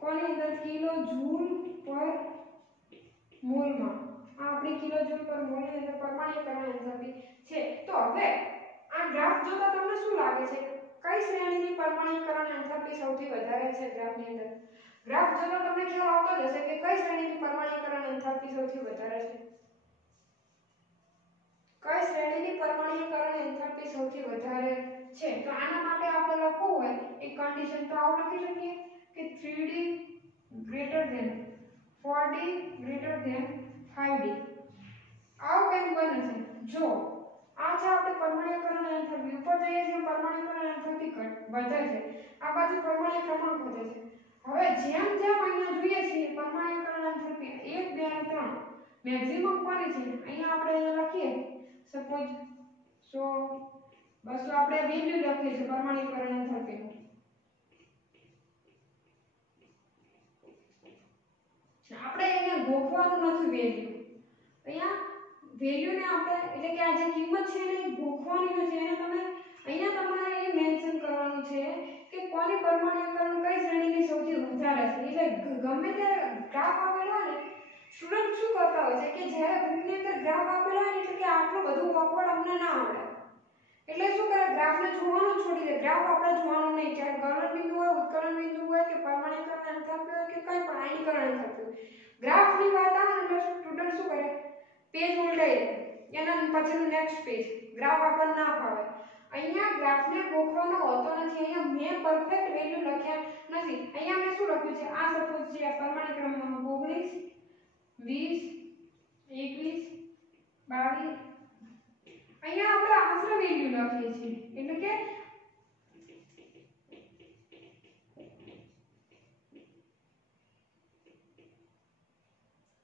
કોની અંદર કિલો જૂલ પર મોલમાં, આ આપણી કિલો જૂલ પર મોલની અંદર પરમાણ્વીયકરણ એન્થાલ્પી છે. તો હવે આ ગ્રાફ જોતા તમને શું લાગે છે, કઈ શ્રેણીની પરમાણ્વીયકરણ એન્થાલ્પી સૌથી વધારે છે ગ્રાફની અંદર? ગ્રાફ જોતા તમને ખ્યાલ આવતો જ હશે કે કઈ શ્રેણીની પરમાણ્વીયકરણ એન્થાલ્પી સૌથી વધારે છે. કઈ શ્રેણીની પરમાણ્વીયકરણ એન્થાલ્પી સૌથી વધારે છે? તો આના માટે આપણે લખવું હોય એક કન્ડિશન તો આવું લખી શકીએ કે 3d greater than 4d greater than 5d. આવું કંઈક બને છે. જો આ છે આપણે પરમાણ્વીયકરણ એન્થાલ્પી, ઉપર જઈએ છીએ પરમાણ્વીયકરણ એન્થાલ્પી વધે છે, આ બાજુ પરમાણ્વીય ક્રમાંક વધે છે. હવે જેમ જેમ અહીંયા જોઈએ છીએ પરમાણ્વીયકરણ એન્થાલ્પી 1 2 અને 3 મેક્સિમમ કોની છે, અહીંયા આપણે અહીંયા લખીએ સપોઝ 100 200 આપણે વેલ્યુ લખીએ છીએ પરમાણ્વીયકરણ એન્થાલ્પીનું. આપણે અહીંયા ગોખવાનું નથી વેલ્યુ, અહીંયા વેલ્યુને આપણે એટલે કે આ જે કિંમત છે એને ગોખવાની નથી, એને તમે અહીંયા તમારે એ મેન્શન કરવાનું છે કે કોની પરમાણ્વીયકરણ કઈ શ્રેણીની સૌથી વધારે છે. એટલે ગમે ત્યારે ગ્રાફ આપેલો હોય ને, સ્ટુડન્ટ શું કરતા હોય છે કે જ્યારે બુકની અંદર ગ્રાફ આપેલો હોય ને એટલે કે આટલું બધું ઓકવર્ડ અમને ના આવડે એટલે શું કરે, ગ્રાફને જોવાનું છોડી દે. ગ્રાફ આપણે જોવાનું નહીં, ચાહે ગલન બિંદુ હોય, ઉત્કલન બિંદુ હોય કે પરમાણ્વીયકરણ એન્થાલ્પી હોય કે કંઈ પણ આયનીકરણ એન્થાલ્પી હોય, ગ્રાફની વાત આવે ને એટલે સ્ટુડન્ટ શું કરે, પેજ ઉલટાઈ દે, એના પછીનું નેક્સ્ટ પેજ. ગ્રાફ આપણને ના ફાવે. અહીંયા ગ્રાફને ગોખવાનો હોતો નથી, અહીંયા મેં પરફેક્ટ વેલ્યુ લખ્યા નથી. અહીંયા મેં શું લખ્યું છે, આ સપોઝ છે પરમાણ્વીય ક્રમાંક 19 20 21 22, અહીંયા આપણે આશરે વેલ્યુ લખીએ છીએ એટલે કે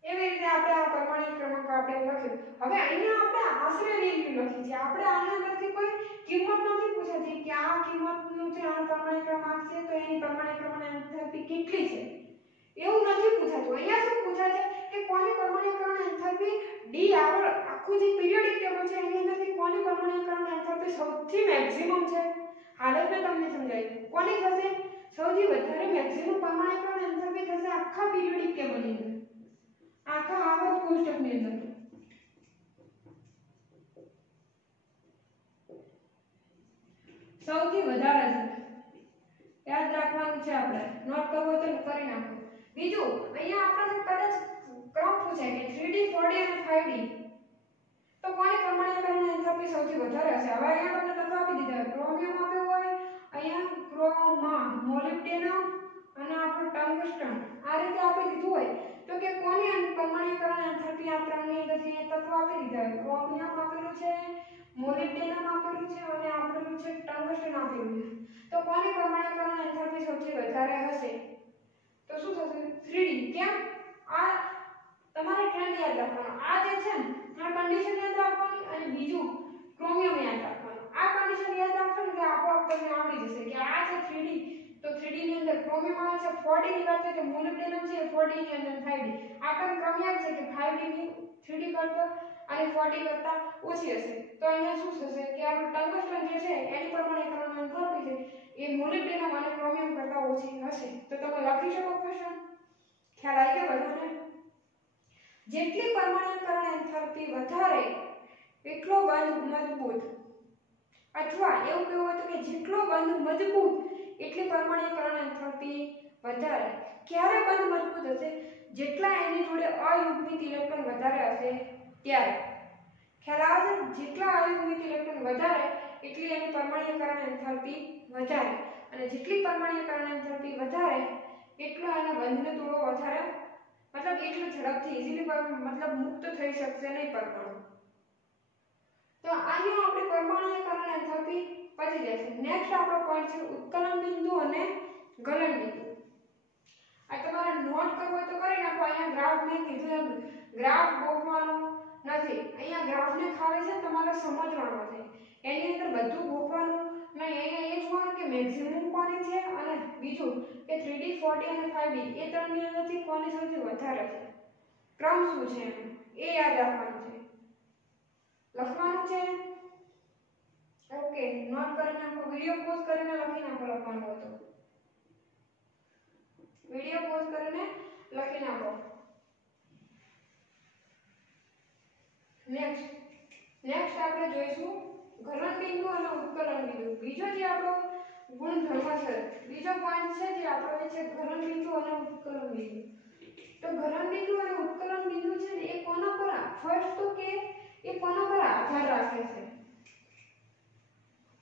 એવી રીતે આપણે આ પરમાણ્વીય ક્રમાંક આપણે લખ્યું. હવે અહીંયા આપણે આશરે વેલ્યુ લખી છે, આપણે આના અંદરથી કોઈ કિંમત નથી પૂછાતી કે આ કિંમતનું છે આ પરમાણ્વીય ક્રમાંક છે તો એની પરમાણ્વીય ક્રમાંક એન્થાલ્પી કેટલી છે, એવું નથી પૂછાતું. અહીંયા શું પૂછાય છે કે કોની પરમાણ્વીયકરણ એન્થાલ્પી ડી આગળ આખું જે પીરિયોડિક ટેબલ છે એની અંદરથી કોની પરમાણ્વીયકરણ એન્થાલ્પી સૌથી મેક્સિમમ છે. હાલ જ મેં તમને સમજાવ્યું કોની થશે સૌથી વધારે મેક્સિમમ પરમાણ્વીયકરણ એન્થાલ્પી થશે આખા પીરિયોડિક ટેબલની અંદર, આખા આવર્ત કોષ્ટકની અંદર. સૌથી વધારે છે, યાદ રાખવાનું છે, આપણે નોટ કરવો હોય તો કરી નાખો. બીજું અહીંયા આપણે કદાચ ક્રમ પૂછે કે 3d 4d અને 5d તો કોની પરમાણ્વીયકરણ એન્થાલ્પી સૌથી વધારે હશે. હવે અહીંયા તમને તત્વ આપી દીધા, ક્રોમિયમ આપ્યો હોય, અહીંયા ક્રોમા મોલિબ્ડેનમ અને આપણું ટંગસ્ટન આ રીતે આપી દીધું હોય તો કે કોની પરમાણ્વીયકરણ એન્થાલ્પી આ ત્રણની અંદરથી તત્વ આપી દીધા હોય, ક્રોમિયમ આપેલું છે, મોલિબ્ડેનમ આપેલું છે અને આપેલું છે ટંગસ્ટન આપેલું છે, તો કોની પરમાણ્વીયકરણ એન્થાલ્પી સૌથી વધારે હશે? તો શું થશે 3d. કેમ? આ તમારે ટ્રેન્ડ યાદ રાખવાનો, આ જે છે ને આ કન્ડિશન યાદ રાખવાની અને બીજું ક્રોમિયમ યાદ રાખવાનું. આ કન્ડિશન યાદ રાખશો ને એટલે આપોઆપ તમને આવડી જશે કે આ છે 3d તો 3d ની અંદર ક્રોમિયમ આવે છે, 4d ની વાત કરીએ તો મોલિબ્ડેનમ છે, 4d ની અંદર 5d. આ પણ ક્રમ યાદ છે કે 5d ની 3d કરતા અને 4d કરતા ઓછી હશે. તો અહીંયા શું થશે કે આપણું ટંગસ્ટન જે છે એની પરમાણ્વીયકરણ એન્થાલ્પી છે એ મોલિબ્ડેનમ અને ક્રોમિયમ કરતા ઓછી હશે. તો તમે લખી શકો ક્વેશ્ચન. ખ્યાલ આવી ગયો બધાને? જેટલી પરમાણ્વીયકરણ એન્થાલ્પી વધારે એટલો બંધ મજબૂત, અથવા એવું કહેવું હોય તો કે જેટલો બંધ મજબૂત એટલી પરમાણ્વીયકરણ એન્થાલ્પી વધારે. ક્યારે બંધ મજબૂત હશે? જેટલા એની જોડે અયુગ્મિત ઇલેક્ટ્રોન વધારે હશે ત્યારે. ખ્યાલ આવે છે? જેટલા અયુગ્મિત ઇલેક્ટ્રોન વધારે એટલી એની પરમાણ્વીયકરણ એન્થાલ્પી વધારે, અને જેટલી પરમાણ્વીયકરણ એન્થાલ્પી વધારે એટલો એના બંધને થોડો વધારે મતલબ એટલું ઝડપથી ઈઝીલી મતલબ મુક્ત થઈ શકશે નહીં પરમાણુ. તો અહીંયા આપણે પરમાણ્વીયકરણ એન્થાલ્પી પતી જશે. નેક્સ્ટ આપણો પોઈન્ટ છે ઉત્કલન બિંદુ અને ગલન બિંદુ. આ તમારે નોટ કરવો હોય તો કરી નાખો. અહીંયા ગ્રાફ મેં કીધું એમ ગ્રાફ ગોખવાનો નથી. અહીંયા ગ્રાફને ખાલી છે તમારે સમજવાનો છે. એની અંદર બધું ગોખવાનું નહીં. અહીંયા એ જોવાનું કે મેક્સિમમ કોની છે અને બીજું કે 3D 4D અને 5D એ ત્રણની અંદરથી કોની સૌથી વધારે છે. ક્રમ શું છે એ યાદ રાખવાનું છે. લખવાનું છે. ઓકે નોટ કરી નાખો. વિડિયો પોઝ કરીને લખી નાખો લખવાનું હોય તો. વિડિયો પોઝ કરીને લખી નાખો. નેક્સ્ટ આપણે જોઈશું ગલન બિંદુ અને ઉત્કલન બિંદુ. બીજો જે આપણો ગુણધર્મ છે, બીજો પોઈન્ટ છે જે આપણો છે ગલન બિંદુ અને ઉત્કલન બિંદુ. તો ગલન બિંદુ અને ઉત્કલન બિંદુ છે ને એ કોના પર ફર્સ્ટ તો કે એ કોના પર આધાર રાખે છે,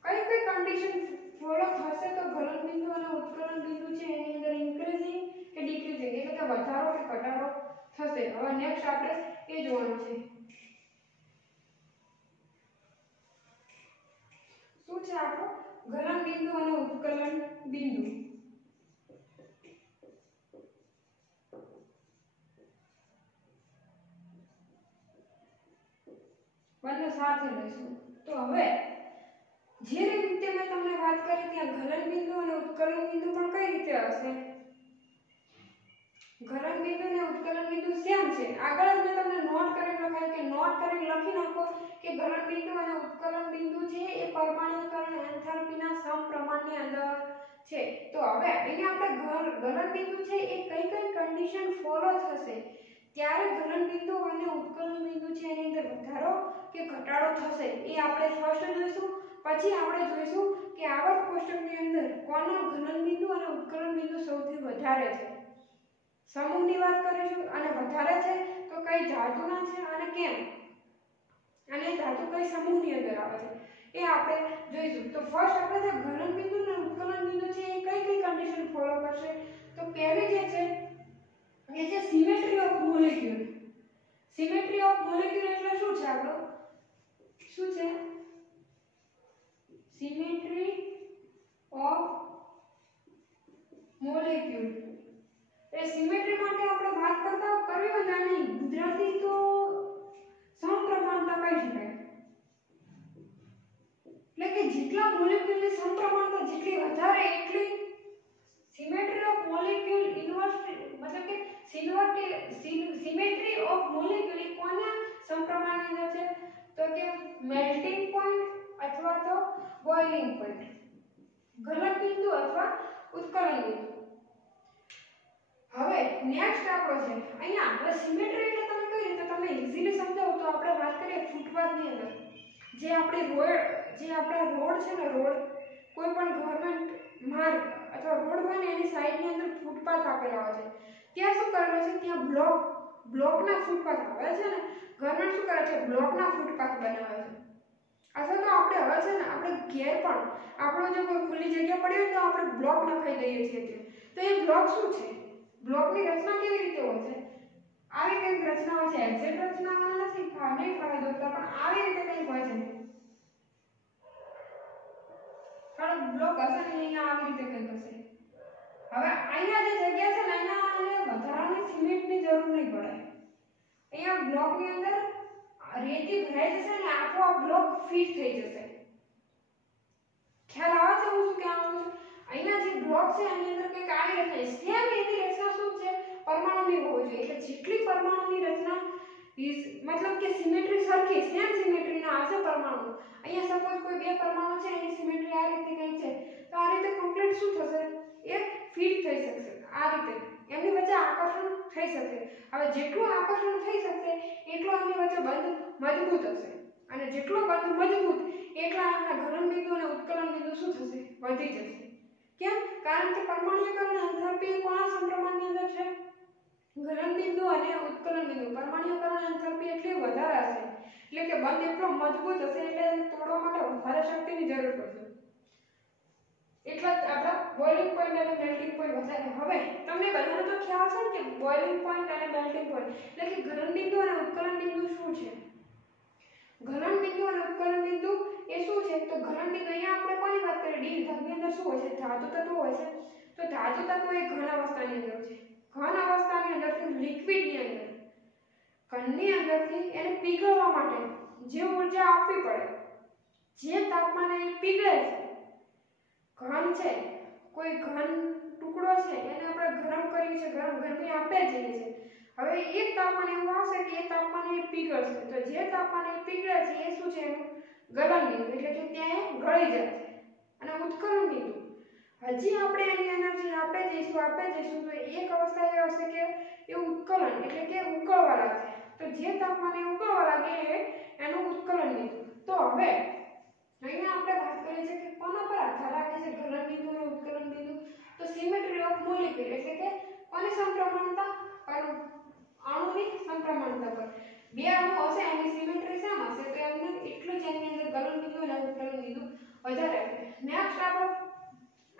કઈ કન્ડિશન ફોલો થશે તો ગલન બિંદુ અને ઉત્કલન બિંદુ છે એની અંદર ઇન્ક્રીઝિંગ કે ડિક્રીઝિંગ એટલે કે વધારો કે ઘટાડો થશે. હવે નેક્સ્ટ આપણે એ જોવાનું છે. શું છે આપણો ગલન બિંદુ અને ઉત્કલન બિંદુ. બંને સાથે લઈશું. તો હવે જે રીતે મેં તમને વાત કરી ત્યાં ગલન બિંદુ અને ઉત્કલન બિંદુ પણ કઈ રીતે હશે. ગલન બિંદુ અને ઉત્કલન બિંદુ સેમ છે. આગળ જ મેં તમને નોટ કરીને લખાયું કે નોટ કરીને લખી નાખો કે ગલન બિંદુ અને ઉત્કલન બિંદુ છે એ પરમાણ્વીકરણ એન્થાલ્પીના સમપ્રમાણની અંદર છે. તો હવે અહીંયા આપણે ગલન બિંદુ છે એ કઈ કન્ડિશન ફોલો થશે ત્યારે ગલન બિંદુ અને ઉત્કલન બિંદુ છે એની અંદર વધારો કે ઘટાડો થશે એ આપણે ફર્સ્ટ જોઈશું. પછી આપણે જોઈશું કે આવર્ત કોષ્ટકની અંદર કોનો ગલન બિંદુ અને ઉત્કલન બિંદુ સૌથી વધારે છે. સમૂહની વાત કરીશું અને વધારે છે તો કઈ ધાતુના છે અને કેમ, અને ધાતુ કઈ સમૂહની અંદર આવે છે એ આપણે જોઈશું. તો ફર્સ્ટ આપણે જે ગલન બિંદુ અને ઉત્કલન બિંદુ છે એ કઈ કન્ડિશન ફોલો કરશે. તો પહેલી જે છે એ છે symmetry of molecule. Symmetry of molecule એટલે શું છે આપણો, શું છે symmetry of molecule. A symmetry માટે આપણે વાત કરતા કરવી હોય નહીં ગુજરાતી તો સમપ્રમાણતા કહી શકાય. એટલે કે જેટલા મોલેક્યુલની સમપ્રમાણતા જેટલી વધારે એટલી સિમેટ્રી ઓફ મોલેક્યુલ ઇન્વર્સ મતલબ કે સિમેટ્રી ઓફ મોલેક્યુલ એ કોના સમપ્રમાણની અંદર છે તો કે મેલ્ટિંગ પોઈન્ટ અથવા તો બોઇલિંગ પોઈન્ટ, ગલન બિંદુ અથવા ઉત્કલન બિંદુ. હવે નેક્સ્ટ આપણો છે અહીંયા આપણે સિમેટ્રી એટલે તમે કઈ રીતે તમે ઈઝીલી સમજાવો તો આપણે વાત કરીએ ફૂટપાથની અંદર જે આપણી રોડ છે ને રોડ કોઈ પણ ગવર્મેન્ટ માર્ગ અથવા રોડ હોય ને એની સાઈડની અંદર ફૂટપાથ આપેલા હોય છે. ત્યાં શું કરેલો છે ત્યાં બ્લોકના ફૂટપાથ આવે છે ને ગવર્મેન્ટ શું કરે છે બ્લોકના ફૂટપાથ બનાવે છે. અથવા તો આપણે હવે છે ને આપણે ઘેર પણ આપણો જો કોઈ ખુલ્લી જગ્યા પડી હોય તો આપણે બ્લોક નખાઈ દઈએ છીએ. તો એ બ્લોક શું છે, બ્લોકની રચના કેવી રીતે હોય છે, આવી કંઈક રચના હોય છે. એક્ઝેક્ટ રચના મને નથી નહીં ફાવે દોસ્તો પણ આવી રીતે કંઈક હોય છે. કારણ બ્લોક હશે ને અહીંયા આવી રીતે કંઈક હશે. હવે અહીંયા જે જગ્યા છે ને અહીંયા વધારાની સિમેન્ટની જરૂર નહીં પડે. અહીંયા બ્લોકની અંદર રેતી ભરાઈ જશે ને આપોઆપ બ્લોક ફિટ થઈ જશે. ખ્યાલ આવે છે હું શું કહેવા માંગુ છું. અહીંયા જે બ્લોક છે એની અંદર કંઈક આવી રચના સેમ એની રચના શું છે પરમાણુની હોવી જોઈએ. એટલે જેટલી પરમાણુની રચના મતલબ કે સિમેટ્રી સરખી સેમ સિમેટ્રીના હશે પરમાણુ. અહીંયા સપોઝ કોઈ બે પરમાણુ છે એની સિમેટ્રી આ રીતે કંઈક છે તો આ રીતે કમ્પ્લીટ શું થશે એ ફિટ થઈ શકશે. આ રીતે એમની વચ્ચે આકર્ષણ થઈ શકે. હવે જેટલું આકર્ષણ થઈ શકશે એટલું એમની વચ્ચે બંધ મજબૂત હશે અને જેટલો બંધ મજબૂત એટલા એમના ગલન બિંદુ અને ઉત્કલન બિંદુ શું થશે વધી જશે. કેમ? કારણ કે પરમાણ્વીકરણ એન્થાલ્પી કોના સમપ્રમાણની અંદર છે ગલન બિંદુ અને ઉત્કલન બિંદુ. પરમાણ્વીકરણ એન્થાલ્પી એટલી વધારે હશે એટલે કે બંધ એટલો મજબૂત હશે એટલે તોડવા માટે વધારે શક્તિની જરૂર પડશે. એટલા જ આપણા બોઇલિંગ પોઈન્ટ અને મેલ્ટિંગ પોઈન્ટ વધારે. હવે તમને બધાને તો ખ્યાલ છે ને કે બોઇલિંગ પોઈન્ટ અને મેલ્ટિંગ પોઈન્ટ એટલે કે ગલન બિંદુ અને ઉત્કલન બિંદુ શું છે. ગલન બિંદુ અને ઉત્કલન બિંદુ એ શું છે તો ગલન બિંદુ અહીંયા આપણે કોની વાત કરીએ ડી વિભાગની અંદર શું હોય છે ધાતુ તત્વો હોય છે. તો ધાતુ તત્વો એ ઘણા અવસ્થાની અંદર છે. ઘનની અંદરથી એને પીગળવા માટે જે ઊર્જા આપવી પડે, જે તાપમાને એ પીગળે છે, ઘન છે, કોઈ ઘન ટુકડો છે એને આપણે ગરમ કર્યું છે, ગરમી આપે છે, હવે એક તાપમાન એવું આવશે કે એ તાપમાને એ પીગળશે, તો જે તાપમાને એ પીગળે છે એ શું છે, એનું ગલન બિંદુ, એટલે કે ત્યાં એ ગળી જાય છે. અને ઉત્કલન બિંદુ હજી આપણે એની એનર્જી આપે જઈશું તો એક અવસ્થા એ હશે કે એ ઉત્કલન એટલે કે ઉકળવા લાગે, તો જે તાપમાને ઉકળવા લાગે એનું ઉત્કલન બિંદુ. તો હવે અહીંયા આપણે વાત કરીએ છીએ કે કોના પર આધાર રાખે છે ગલન બિંદુ અને ઉત્કલન બિંદુ, તો સિમેટ્રી ઓફ મોલેક્યુલ એટલે કે કોની સમપ્રમાણતા, અણુની સમપ્રમાણતા પર. બે અણુ હશે એની સિમેટ્રી સેમ હશે તો એમને એટલું જ એની અંદર ગલન બિંદુ અને ઉત્કલન બિંદુ વધારે હશે. નેક્સ્ટ આપણે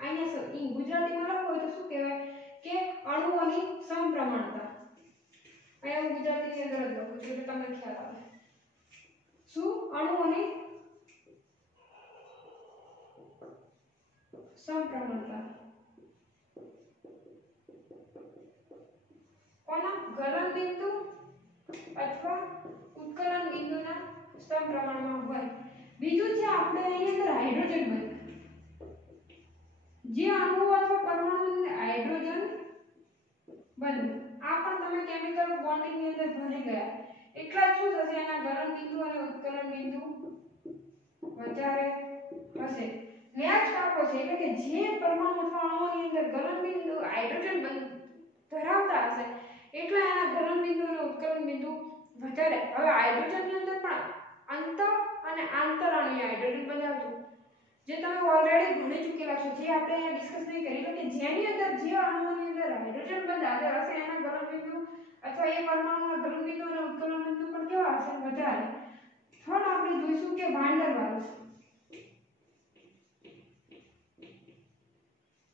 અહીંયા ગુજરાતીમાં લખવું હોય તો શું કહેવાય કે અણુઓની સમપ્રમાણતા. અહીંયા હું ગુજરાતીની અંદર જ લખું છું એટલે તમને ખ્યાલ આવે. શું? અણુઓની સમપ્રમાણતા. કોના? ગલન બિંદુ અથવા ઉત્કલન બિંદુના સમપ્રમાણમાં હોય. બીજું છે આપણે અહીં અંદર હાઇડ્રોજન બંધ, જે અણુ અથવા પરમાણુ હાઇડ્રોજન બંધ, આ પણ તમે કેમિકલ બોન્ડિંગ ની અંદર ભણી ગયા, એટલા જ શું થશે એના ગલન બિંદુ અને ઉત્કલન બિંદુ વધારે હશે. નેક્સ્ટ આપણો છે એટલે કે જે પરમાણુ અથવા અણુઓની અંદર ગલન બિંદુ હાઇડ્રોજન બંધ ધરાવતા હશે એટલા એના ગલન બિંદુ અને ઉત્કલન બિંદુ વધારે. હવે હાઇડ્રોજનની અંદર પણ અંતર અને આંતરાણુય હાઇડ્રોજન બનાવજો, જે તમે ઓલરેડી ભણી ચૂકેલા છો, જે આપણે અહીંયા ડિસ્કસ નહીં કરી, એટલે કે જેની અંદર જે અણુઓની અંદર હાઇડ્રોજન બંધ હાજર હશે એના ગલન બિંદુ અથવા એ પરમાણુના ગલન બિંદુ અને ઉત્કલન બિંદુ પણ કેવા હશે? વધારે. થર્ડ આપણે જોઈશું કે વાન ડર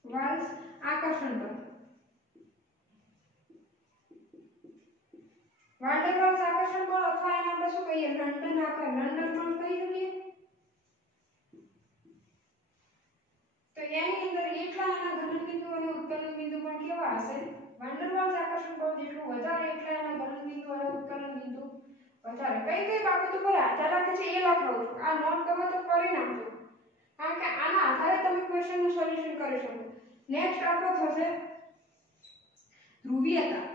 વાલ્સ આકર્ષણ બળ. વાન ડર વાલ્સ આકર્ષણ બળ અથવા એને આપણે શું કહીએ? લંડન બળ કહી શકીએ. તો એની અંદર એટલા એના ગલન બિંદુ અને ઉત્કલન બિંદુ પણ કેવા હશે? વાન ડર વાલ્સ આકર્ષણ બળ જેટલું વધારે એટલા એના ગલન બિંદુ અને ઉત્કલન બિંદુ વધારે. કઈ બાબતો પર આધાર રાખે છે એ લખાવું છું. આ નોટ તમે તો કરી નાખજો, કારણ કે આના આધારે તમે ક્વેશ્ચનનું સોલ્યુશન કરી શકો. નેક્સ્ટ આપણો થશે ધ્રુવીયતા.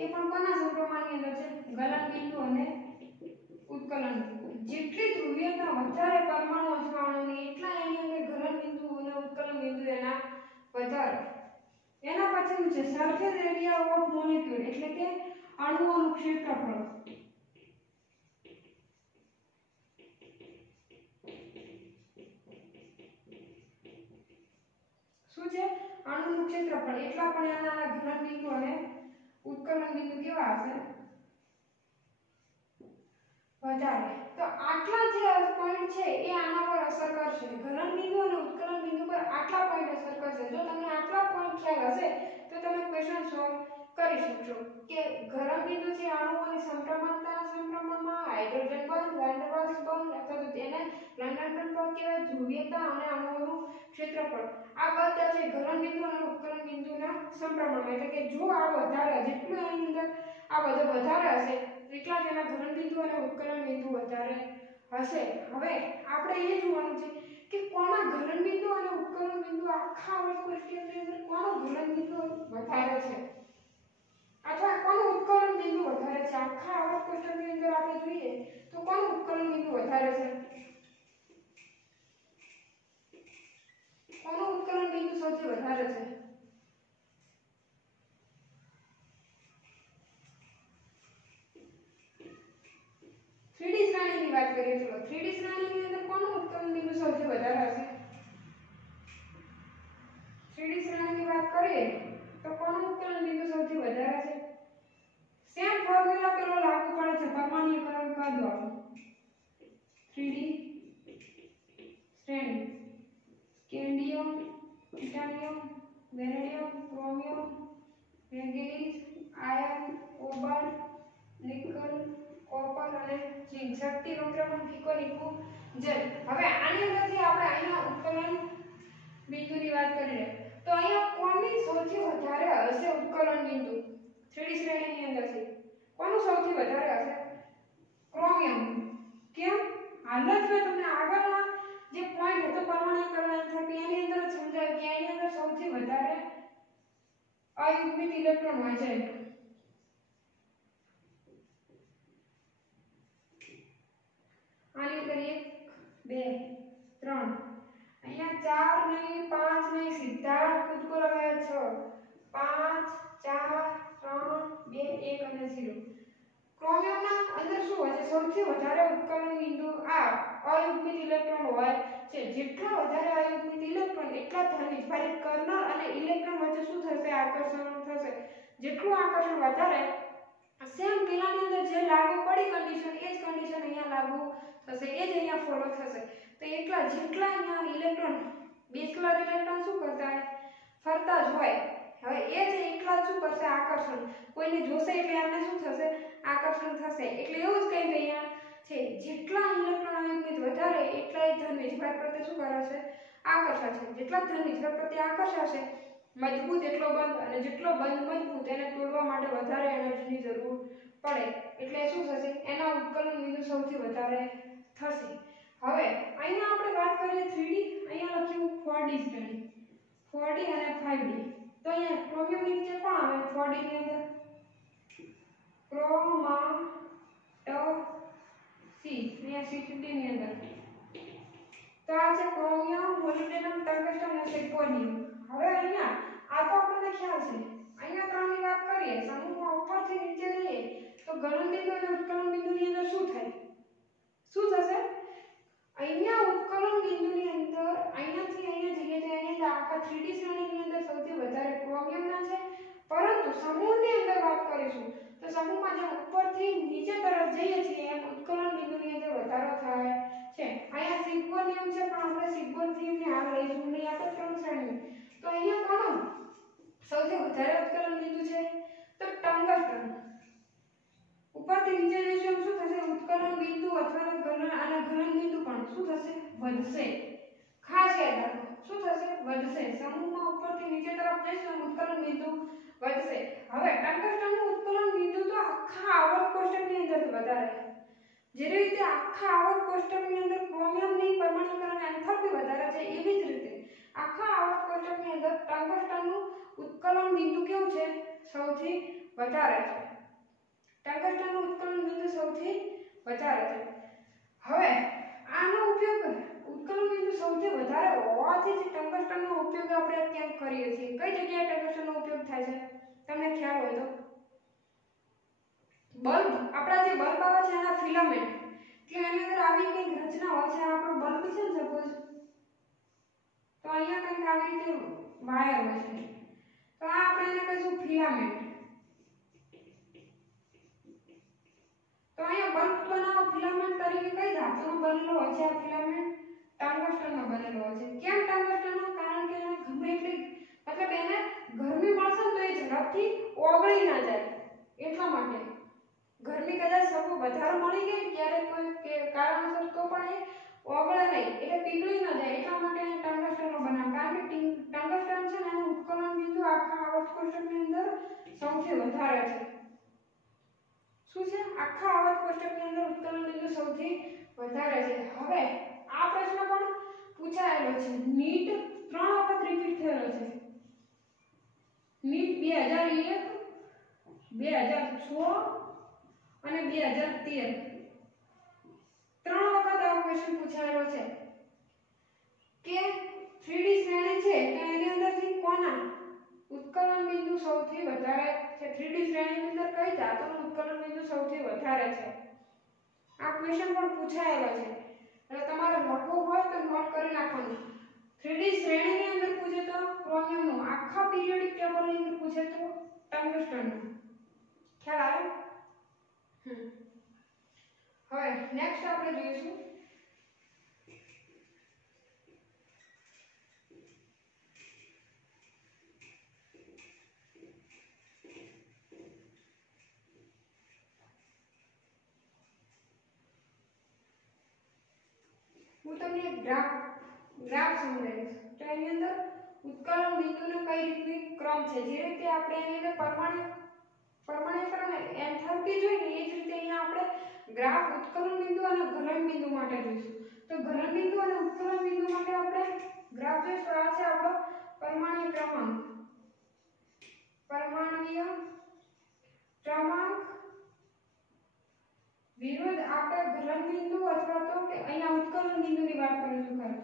એ પણ કોના સમપ્રમાણની અંદર છે? ગલન બિંદુ અને ઉત્કલન બિંદુ. જેટલી ધ્રુવીયતા વધારે પરમાણુ અથવા અણુની એટલા એની અંદર ગલન બિંદુ અને ઉત્કલન બિંદુ એના વધારે. એના પછીનું છે સરફેસ એરિયા ઓફ મોલેક્યુલ એટલે કે અણુઓનું ક્ષેત્રફળ. શું છે? અણુનું ક્ષેત્રફળ. એટલા પણ એના ગલન બિંદુ અને ઉત્કલન બિંદુ કેવા હશે? વધારે. તો આટલા જે પોઈન્ટ છે એ આના પર અસર કરશે. ગલન બિંદુ અને ઉત્કલન બિંદુ પર આટલા પોઈન્ટ અસર કરશે. જો તમને આટલા પોઈન્ટ ખ્યાલ હશે તો તમે ક્વેશ્ચન સોલ્વ કરી શકશો કે ગલન બિંદુ છે અણુઓની સમપ્રમાણતાના સમપ્રમાણમાં, હાઇડ્રોજન બંધ, વાન ડર વાલ્સ બંધ અથવા તો તેને લંડન બંધ કહેવાય, ધ્રુવીયતા અને અણુઓનું ક્ષેત્રફળ. આ બધા છે ગલન બિંદુ અને ઉત્કલન બિંદુના સમપ્રમાણમાં. એટલે કે જો આ વધારે જેટલું એની અંદર આ બધું વધારે હશે એટલા જ એના ગલન બિંદુ અને ઉત્કલન બિંદુ વધારે હશે. હવે આપણે એ જોવાનું છે કે કોના ગલન બિંદુ અને ઉત્કલન બિંદુ આખા ક્વેશ્ચનની અંદર કોનો ગલન બિંદુ વધારે છે અથવા કોનું ઉત્કલન બિંદુ વધારે છે. આખા ક્વેશ્ચનની અંદર આપણે જોઈએ તો કોનું ઉત્કલન બિંદુ વધારે છે, કોનું ઉત્કલન બિંદુ સૌથી વધારે છે? થ્રીડી શ્રેણીની વાત કરીએ તો થ્રીડી શ્રેણીની અંદર કોનું ઉત્કલન બિંદુ સૌથી વધારે હશે? થ્રીડી શ્રેણીની વાત કરીએ તો કોનું ઉત્કલન બિંદુ સૌથી વધારે છે? સેમ ફોર્મ્યુલા પેલો લાગુ પડે છે પરમાણ્વીકરણ કદ વાળો. થ્રીડી શ્રેણી scandium, titanium, beryllium, chromium, manganese, iron, cobalt, nickel, copper અને ઝિંક. શક્તિ વક્રમણ ફીકો નીકુ જલ. હવે આની અંદરથી આપણે અહીંયા ઉત્કલન બિંદુની વાત કરી રહ્યા તો અહીંયા કોની સૌથી વધારે હશે ઉત્કલન બિંદુ? 3D શ્રેણીની અંદરથી કોનું સૌથી વધારે હશે? ક્રોમિયમ. કેમ? હાલ જ મેં તમને આગળના જે પોઈન્ટ હતો પરમાણુકરણ એન્થાલ્પી એની અંદર જ સમજાવ્યું કે એની અંદર સૌથી વધારે અયુગ્મિત ઇલેક્ટ્રોન હોય છે. આની અંદર 1 2 3 અહીંયા 4 નહીં 5 નહીં સીધા કૂદકો લગાવ્યા 6 5 4 3 2 1 અને 0. ક્રોમિયમના અંદર શું હોય છે? સૌથી વધારે ઉત્કલન બિંદુ આ અયુગ્મિત ઇલેક્ટ્રોન હોય છે. જેટલા વધારે અયુગ્મિત ઇલેક્ટ્રોન એટલા ધન ભારે કર્નલ અને ઇલેક્ટ્રોન વચ્ચે શું થશે? આકર્ષણ થશે. જેટલું આકર્ષણ વધારે સેમ પેલાની અંદર જે લાગુ પડી કન્ડિશન એ જ કન્ડિશન અહીંયા લાગુ થશે, એ જ અહીંયા ફોલો થશે. તો એટલા જેટલા અહીંયા ઇલેક્ટ્રોન બેચલર ઇલેક્ટ્રોન શું કરતા હોય? ફરતા જ હોય. હવે એ જ એટલા શું કરશે? આકર્ષણ. કોઈને જોશે એટલે એમને શું થશે? આકર્ષણ થશે. એટલે એવું જ કંઈ અહીંયા છે, જેટલા ઇલેક્ટ્રોન અયુગ્મિત વધારે એટલા એ ધન વીજભાર પ્રત્યે શું કરશે? આકર્ષાશે. જેટલા ધન વીજભાર પ્રત્યે આકર્ષાશે મજબૂત એટલો બંધ, અને જેટલો બંધ મજબૂત એને તોડવા માટે વધારે એનર્જીની જરૂર પડે. એટલે શું થશે? એના ઉત્કલન બિંદુ સૌથી વધારે થશે. હવે અહીંયા આપણે વાત કરીએ 3D. અહીંયા લખ્યું 4D શ્રેણી, 4D અને 5D. તો અહીંયા ક્રોમિયમ નીચે કોણ આવે? 4D ની અંદર ક્રોમાટોસી, અહીંયા C3D ની અંદર. તો આ છે ક્રોમિયમ, મોલિબ્ડેનમ, ટંગસ્ટન અને સિર્કોનિયમ. હવે અહીંયા આ તો આપણને ખ્યાલ છે. અહીંયા ત્રણની વાત કરીએ, સમૂહમાં ઉપરથી નીચે જઈએ તો ગલન બિંદુ અને ઉત્કલન બિંદુની અંદર શું થાય? શું થશે? અહીંયા ઉત્કલન બિંદુની અંદર અહીંયાથી અહીંયા જઈએ તો એની અંદર આખા 3D શ્રેણીની અંદર સૌથી વધારે ક્રોમિયમના છે. પરંતુ સમૂહની અંદર વાત કરીશું તો સમૂહમાં જેમ ઉપરથી નીચે તરફ જઈએ છીએ એમ ઉત્કલન બિંદુની અંદર વધારો થાય છે. અહીંયા સિર્કોનિયમ છે, પણ આપણે સિર્કોનિયમને હાલ લઈશું નહીં, આપણે 3 શ્રેણી. તો અહીંયા કોનું સૌથી વધારે ઉત્કલન બિંદુ છે? તો ટંગસ્ટન. ઉપરથી નીચે જઈશું એમ શું થશે? ઉત્કલન બિંદુ અથવા ગલન અને ગલન બિંદુ પણ શું થશે? વધશે. ખાસ યાદ રાખો, શું થશે? વધશે. સમૂહમાં ઉપરથી નીચે તરફ જઈશું ઉત્કલન બિંદુ વધશે. હવે ટંગસ્ટનનું ઉત્કલન બિંદુ તો આખા આવર્ત કોષ્ટકની અંદર વધારે. જે રીતે આખા આવર્ત કોષ્ટકની અંદર ક્રોમિયમની પરમાણુકરણ એન્થાલ્પી વધારે છે, એવી જ રીતે આખા આવર્ત કોષ્ટકની અંદર ટંગસ્ટનનું ઉત્કલન બિંદુ કેવું છે? સૌથી વધારે છે. ટંગસ્ટનનું ઉત્કલન બિંદુ સૌથી વધારે છે. હવે આનો ઉપયોગ ઉત્કલન બિંદુ સૌથી વધારે હોવાથી જ ટંગસ્ટનનો ઉપયોગ આપણે ક્યાં કરીએ છીએ. કઈ જગ્યાએ ટંગસ્ટનનો ઉપયોગ થાય છે? તમને ખ્યાલ હોય તો બલ્બ, આપણા જે બલ્બ આવે છે એના ફિલામેન્ટ, એટલે એની અંદર આવી કંઈક રચના હોય છે. આપણો બલ્બ છે ને સપોઝ, તો અહીંયા કંઈક આવી રીતે વાયર હોય છે, તો આ આપણે એને કહીશું ફિલામેન્ટ. તો અહીંયા બલ્બ બનાવવા ફિલામેન્ટ તરીકે કઈ ધાતુનો બનેલો હોય છે? આ ફિલામેન્ટ ટંગસ્ટનનો બનેલો હોય છે. કેમ ટંગસ્ટનનો? કારણ કે એને ગમે એટલી મતલબ એને ગરમી મળશે તો એ ઝડપથી ઓગળી ના જાય, એટલા માટે. ગરમી કદાચ સૌ વધારે મળી ગઈ ક્યારેક કોઈ કારણસર તો પણ એ ઓગળે નહીં, એટલે પીગળી ના જાય, એટલા માટે ટંગસ્ટનનો બનાવ. કારણ કે ટંગસ્ટન છે ને એનું ઉત્કલન બિંદુ આખા આવર્ત કોષ્ટકની અંદર સૌથી વધારે છે. શું છે? આખા આવર્ત કોષ્ટકની અંદર ઉત્કલન બિંદુ સૌથી વધારે છે. હવે આ પ્રશ્ન પણ પૂછાયેલો છે. નીટ 3 વખત રિપીટ થયેલો છે. નીટ 2001, 2006 અને 2013 3 વખત આ ક્વેશ્ચન પૂછાયેલો છે કે 3D શ્રેણી છે તો એની અંદરથી કોના ઉત્કલન બિંદુ સૌથી વધારે છે? 3D શ્રેણીની અંદર કઈ ધાતુનું ઉત્કલન બિંદુ સૌથી વધારે છે? આ ક્વેશ્ચન પણ પૂછાયેલો છે. એટલે તમારે લખવું હોય તો નોટ કરી નાખવાનું. 3D શ્રેણીની અંદર પૂછે તો ક્રોમિયમનું, આખા પીરિયોડિક ટેબલની અંદર પૂછે તો ટંગસ્ટનનું. ખ્યાલ આવ્યો? હવે નેક્સ્ટ આપણે જોઈશું હું તમને એક ગ્રાફ સમજાવીશ. તો એની અંદર ઉત્કલન બિંદુનો કઈ રીતની ક્રમ છે, જે રીતે આપણે એની અંદર પરમાણ્વીકરણ એન્થાલ્પી જોઈ ને એ જ રીતે અહીંયા આપણે ગ્રાફ ઉત્કલન બિંદુ અને ગલન બિંદુ માટે જોઈશું. તો ગલન બિંદુ અને ઉત્કલન બિંદુ માટે આપણે ગ્રાફ જોઈશું. આ છે આપણો પરમાણ્વીય ક્રમાંક, પરમાણ્વીય ક્રમાંક વિરુદ્ધ આપણે ગલન બિંદુ અથવા તો કે અહીંયા ઉત્કલન બિંદુની વાત કરીશું. ખાસ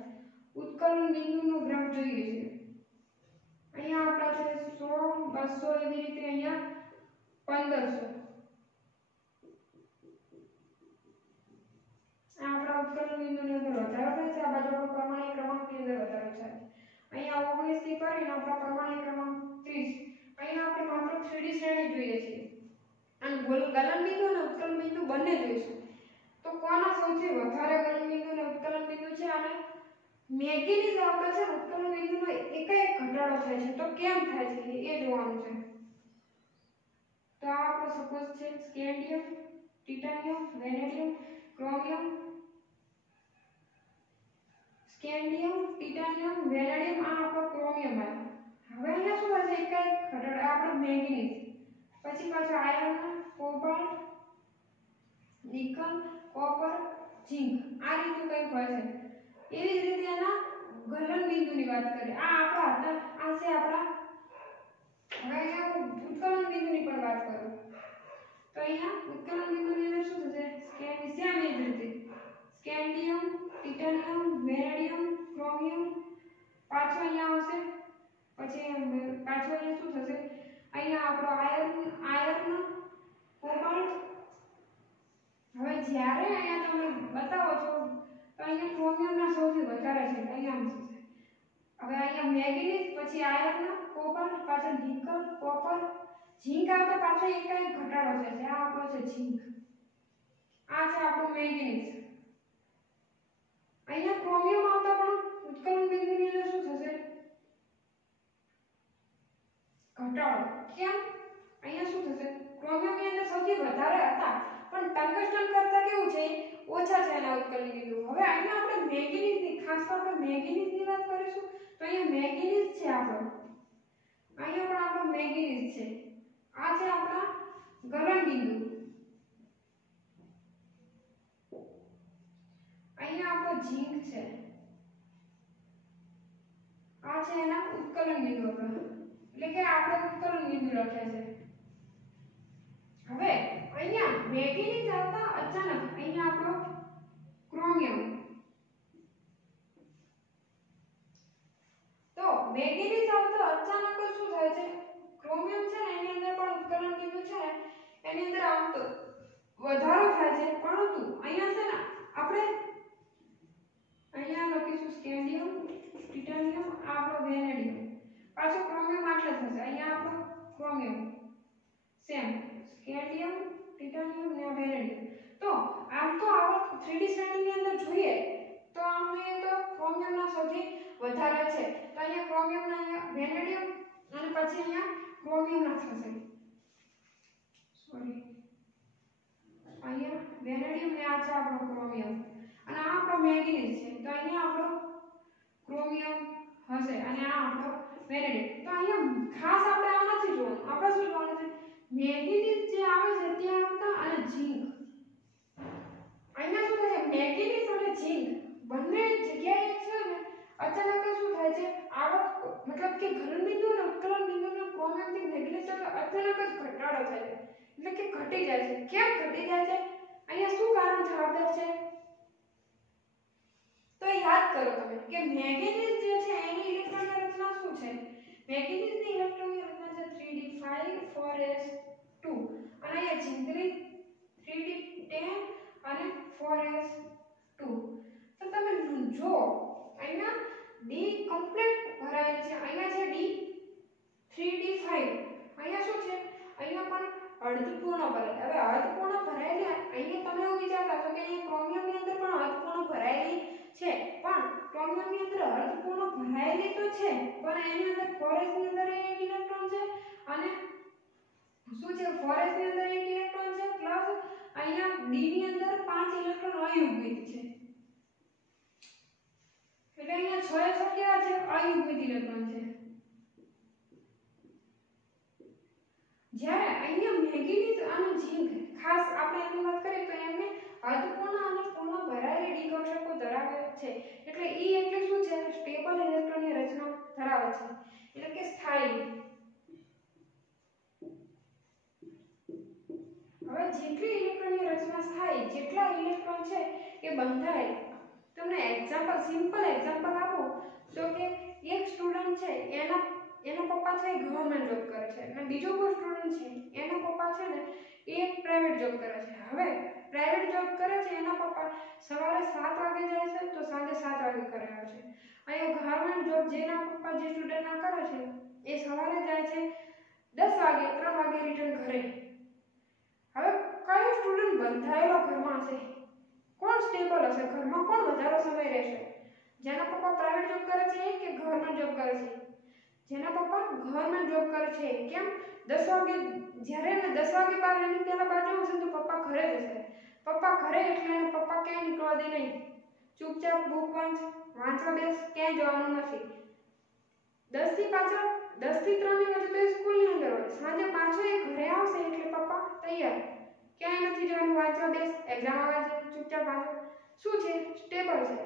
ઉત્કલન બિંદુનો ગ્રાફ જોઈએ છે. અહીંયા આપણા છે 100 200 એવી રીતે અહીંયા 1500 આ આપણા ઉત્કલન બિંદુની અંદર વધારો થાય છે. આ બાજુ આપણો પરમાણ્વીય ક્રમાંકની અંદર વધારો થાય છે. અહીંયા 19 થી કરીને આપણા પરમાણ્વીય ક્રમાંક 30. અહીંયા આપણે માત્ર 3D શ્રેણી જોઈએ છીએ અને ગલન બિંદુ અને ઉત્કલન બિંદુ બંને જોઈશું. તો કોના સૌથી વધારે ગલન બિંદુ અને ઉત્કલન બિંદુ છે અને મેંગેનીઝ આવતા છે ઉત્કલન બિંદુનો એકાએક ઘટાડો થાય છે. તો કેમ થાય છે એ જોવાનું છે. તો આ આપણો સપોઝ છે scandium, titanium, vanadium, chromium, scandium, titanium, vanadium, આ આપણો ક્રોમિયમ આવ્યો. હવે અહીંયા શું થશે એકાએક ઘટાડો આપણે મેંગેનીઝ, પછી પાછો iron, cobalt, nickel, copper, zinc, આ રીતનું કંઈક હોય છે. એવી જ રીતે એના ગલન બિંદુની વાત કરીએ. આ આપણા હતા, આ છે આપણા. હવે અહીંયા ઉત્કલન બિંદુની પણ વાત કરું તો અહીંયા ઉત્કલન બિંદુની અંદર શું થશે સેમ એ જ રીતે સ્કેન્ડિયમ, ટાઇટેનિયમ, વેનેડિયમ, ક્રોમિયમ, પાછો અહીંયા આવશે. પછી પાછો અહીંયા શું થશે અહીંયા આપણો આયર્ન, કોબાલ્ટ. હવે જ્યારે અહીંયા તમે બતાવો છો તો અહીંયા ક્રોમિયમના સૌથી વધારે છે. અહીંયા છે. હવે અહીંયા મેંગેનીઝ, પછી આયર્ન, કોબાલ્ટ, પાછળ નિકલ, કોપર, ઝિંક આવતા પાછો એકાએક ઘટાડો થશે. આ આપણો છે ઝિંક, આ છે આપણો મેંગેનીઝ. અહીંયા ક્રોમિયમ આવતા પણ ઉત્કલન બિંદુની અંદર શું થશે ઘટાડો. કેમ? અહીંયા શું થશે ક્રોમિયમની અંદર સૌથી વધારે હતા પણ ટંગસ્ટન કરતા કેવું છે ઓછા છે એના ઉત્કલન બિંદુ. હવે અહીંયા આપણે મેંગેનીઝની ખાસ તો આપણે મેંગેનીઝની વાત કરીશું. તો અહીંયા મેંગેનીઝ છે આપણો, અહીંયા પણ આપણો મેંગેનીઝ છે. આ છે આપણા ગલન બિંદુ. અહીંયા આપણો ઝિંક છે. આ છે એના ઉત્કલન બિંદુ આપણા, એટલે કે આપણે ઉત્કલન બિંદુ લખ્યા છે. હવે અહીંયા મેંગેનીઝ આવતા અચાનક અહીંયા આપણો ક્રોમિયમ. તો મેંગેનીઝ આવતા અચાનક શું થાય છે ક્રોમિયમ છે ને એની અંદર પણ ઉત્કલન બિંદુ છે ને એની અંદર આવતો વધારો થાય છે. પરંતુ અહીંયા છે ને આપણે અહીંયા લખીશું સ્કેન્ડિયમ, ટાઇટેનિયમ, આ આપણો વેનેડિયમ, પાછો ક્રોમિયમ આટલે થશે. અહીંયા આપણો ક્રોમિયમ સેમ સ્કેન્ડિયમ, ટાઇટેનિયમ ને વેનેડિયમ. તો આમ તો આવો 3D શ્રેણીની અંદર જોઈએ તો આમ જોઈએ તો ક્રોમિયમના સૌથી વધારે છે. તો અહીંયા ક્રોમિયમના અહીંયા વેનેડિયમ અને પછી અહીંયા ક્રોમિયમના થશે. સોરી, અહીંયા વેનેડિયમ ને આ છે આપણો ક્રોમિયમ અને આ આપણો મેંગેનીઝ છે. તો અહીંયા આપણો ક્રોમિયમ હશે અને આ આપણો વેનેડિયમ. તો અહીંયા ખાસ આપણે આ નથી જોવાનું. આપણે શું જોવાનું છે મેંગેનીઝ જે આવે છે ત્યાં આવતા અને ઝિંક. અહીંયા શું થાય છે મેંગેનીઝ અને ઝિંક બંને જગ્યાએ છે ને અચાનક શું થાય છે આવક મતલબ કે ગલન બિંદુ અને ઉત્કલન બિંદુના ક્રોમિયમથી મેંગેનીઝ તરફ અચાનક જ ઘટાડો થાય છે, એટલે કે ઘટી જાય છે. કેમ ઘટી જાય છે? અહીંયા શું કારણ જવાબદાર છે? તો યાદ કરો તમે કે મેંગેનીઝ જે છે એની ઇલેક્ટ્રોનની રચના શું છે? મેંગેનીઝની ઇલેક્ટ્રોનની રચના છે 3d5 4s2 અને અહીંયા ઝિંકની 3d10 અને 4s2. તો તમે જો અહીંયા d કમ્પ્લીટ ભરાયેલ છે, અહીંયા છે d 3d5, અહીંયા શું છે અહીંયા પણ અર્ધપૂર્ણ ભરાયેલ. હવે અર્ધપૂર્ણ ભરાયેલી અહીંયા તમે એવું વિચારતા છો કે અહીંયા ક્રોમિયમની અંદર પણ અર્ધપૂર્ણ ભરાયેલી છે, પણ ક્રોમિયમની અંદર અર્ધપૂર્ણ ભરાયેલી તો છે પણ એની અંદર 4s ની અંદર એક ઇલેક્ટ્રોન છે અને શું છે 4s ની અંદર એક ઇલેક્ટ્રોન છે પ્લસ અહીંયા d ની અંદર 5 ઇલેક્ટ્રોન અયુગ્મિત છે. એટલે અહીંયા 6 કેવા છે અયુગ્મિત ઇલેક્ટ્રોન છે. જ્યારે અહીંયા ના સ્થાયી જેટલા ઇલેક્ટ્રોન છે એ બંધાયેલા. તમને એક્ઝામ્પલ સિમ્પલ એક્ઝામ્પલ આપું તો કે એક સ્ટુડન્ટ છે એના પપ્પા છે ગવર્નમેન્ટ જોબ કરે છે અને બીજો કોઈ સ્ટુડન્ટ છે એના પપ્પા છે ને એ પ્રાઇવેટ જોબ કરે છે. હવે પ્રાઇવેટ જોબ કરે છે એના પપ્પા સવારે 7 વાગે જાય છે તો સાંજે 7 વાગે ઘરે આવે છે. અહીંયા ગવર્નમેન્ટ જોબ જેના પપ્પા જે સ્ટુડન્ટના કરે છે એ સવારે જાય છે 10 વાગે 3 વાગે રિટર્ન ઘરે. હવે કયો સ્ટુડન્ટ બંધાયેલો ઘરમાં છે? કોણ સ્ટેબલ હશે ઘરમાં? કોણ વધારે સમય રહેશે? જેના પપ્પા પ્રાઇવેટ જોબ કરે છે કે ગવર્નમેન્ટ જોબ કરે છે? જેના પપ્પા ગવર્નમેન્ટ જોબ કરે છે. કેમ? 10 વાગે જ્યારે એને 10 વાગે બહાર એની પહેલા બહાર જવું છે તો પપ્પા ઘરે જશે. પપ્પા ઘરે એટલે એને પપ્પા ક્યાંય નીકળવા દે નહીં. ચૂપચાપ બુક વાંચવા બેસ, ક્યાંય જવાનું નથી. 10 થી 3 ની વચ્ચે તો એ સ્કૂલની અંદર હોય. સાંજે પાછો એ ઘરે આવશે એટલે પપ્પા તૈયાર, ક્યાંય નથી જવાનું, વાંચવા બેસ, એક્ઝામ આવે છે, ચૂપચાપ વાંચો. શું છે? સ્ટેબલ છે.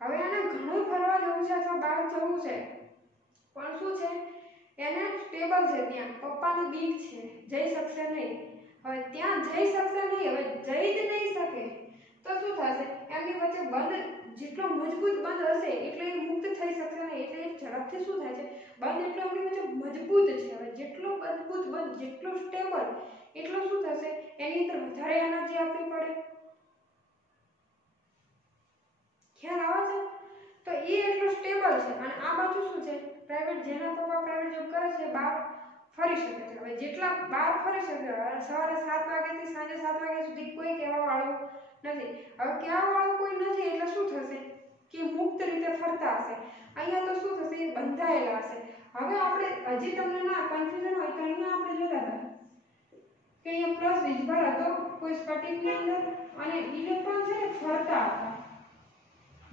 હવે એને ઘણું ફરવા જવું છે અથવા બહાર જવું છે પણ શું છે? એને સ્ટેબલ છે, ત્યાં પપ્પાની બીક છે, જઈ શકશે નહીં. હવે ત્યાં જઈ શકશે નહીં, હવે જઈ જ નહીં શકે તો શું થશે? એમની વચ્ચે બંધ જેટલો મજબૂત બંધ હશે એટલે એ મુક્ત થઈ શકશે નહીં. એટલે એ ઝડપથી શું થાય છે? બંધ એટલો એમની વચ્ચે મજબૂત છે. હવે જેટલો મજબૂત બંધ, જેટલો સ્ટેબલ એટલો શું થશે? એની અંદર વધારે એનર્જી આપવી પડે. ખ્યાલ આવે છે? તો એ એટલો સ્ટેબલ છે. અને આ બાજુ શું છે? પ્રાઇવેટ, જેના પપ્પા પ્રાઇવેટ જોબ કરે છે બહાર ફરી શકે છે. હવે જેટલા બહાર ફરી શકે, સવારે 7 વાગ્યાથી સાંજે 7 વાગ્યા સુધી કોઈ કહેવા વાળું નથી. હવે કહેવા વાળું કોઈ નથી એટલે શું થશે? કે મુક્ત રીતે ફરતા હશે. અહીંયા તો શું થશે? એ બંધાયેલા હશે. હવે આપણે હજી તમને ના કન્ફ્યુઝન હોય તો અહીંયા આપણે જોતા હતા કે અહીંયા પ્લસ વીજભાર હતો કોઈ સ્ફટિકની અંદર અને ઇલેક્ટ્રોન છે ને ફરતા હતા.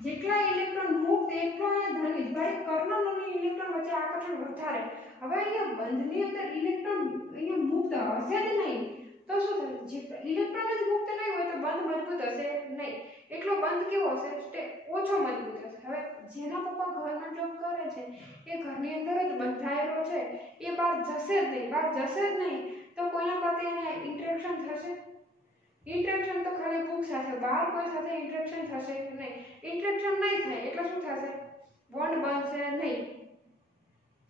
જેટલા ઇલેક્ટ્રોન મુક્ત એટલો અહીંયા ધન વીજભારિત કર્ણન અને ઇલેક્ટ્રોન વચ્ચે આકર્ષણ વધારે. હવે અહીંયા બંધની અંદર ઇલેક્ટ્રોન અહીંયા મુક્ત હશે જ નહીં તો શું થશે? ઇલેક્ટ્રોન જ મુક્ત નહીં હોય તો બંધ મજબૂત હશે નહીં. એટલો બંધ કેવો હશે? ઓછો મજબૂત હશે. હવે જેના પપ્પા ગવર્નમેન્ટ જોબ કરે છે એ ઘરની અંદર જ બંધાયેલો છે, એ બહાર જશે જ નહીં. બહાર જશે જ નહીં તો કોઈના સાથે એને ઇન્ટરેક્શન થશે? ઇન્ટરેક્શન તો ખાલી બુક સાથે, બહાર કોઈ સાથે ઇન્ટરેક્શન થશે નહીં. ઇન્ટરેક્શન નહીં થાય એટલે શું થશે? બોન્ડ બનશે નહીં.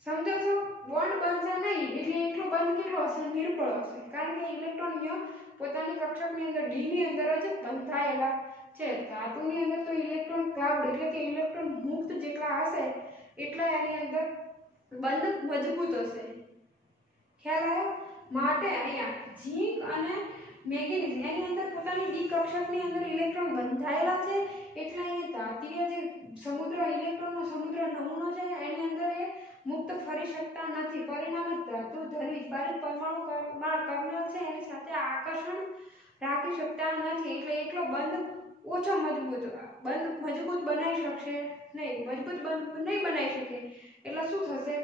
સમજો છો? બોન્ડ બનશે નહીં એટલે એટલો બંધ કેટલો હશે? નિર્બળ હશે. કારણ કે ઇલેક્ટ્રોન પોતાની કક્ષકની અંદર d ની અંદર જ બંધાયેલા છે. ધાતુની અંદર તો ઇલેક્ટ્રોન ક્લાઉડ એટલે કે ઇલેક્ટ્રોન મુક્ત જેટલા હશે એટલા એની અંદર બંધ મજબૂત હશે. ખ્યાલ આવ્યો? માટે અહીંયા ઝીંક અને મેંગેનીઝ એની અંદર પોતાની ડી કક્ષકની અંદર ઇલેક્ટ્રોન બંધાયેલા છે એટલે અહીંયા ધાતીય જે સમુદ્ર ઇલેક્ટ્રોનનો સમુદ્ર નમૂનો છે એની અંદર એ મુક્ત ફરી શકતા નથી. પરિણામે ધાતુ ધન વીજભારિત પરમાણુ કર્ણલ છે એની સાથે આકર્ષણ રાખી શકતા નથી. એટલે એટલો બંધ ઓછો મજબૂત બનાવી શકશે નહીં. મજબૂત બંધ નહીં બનાવી શકે એટલે શું થશે?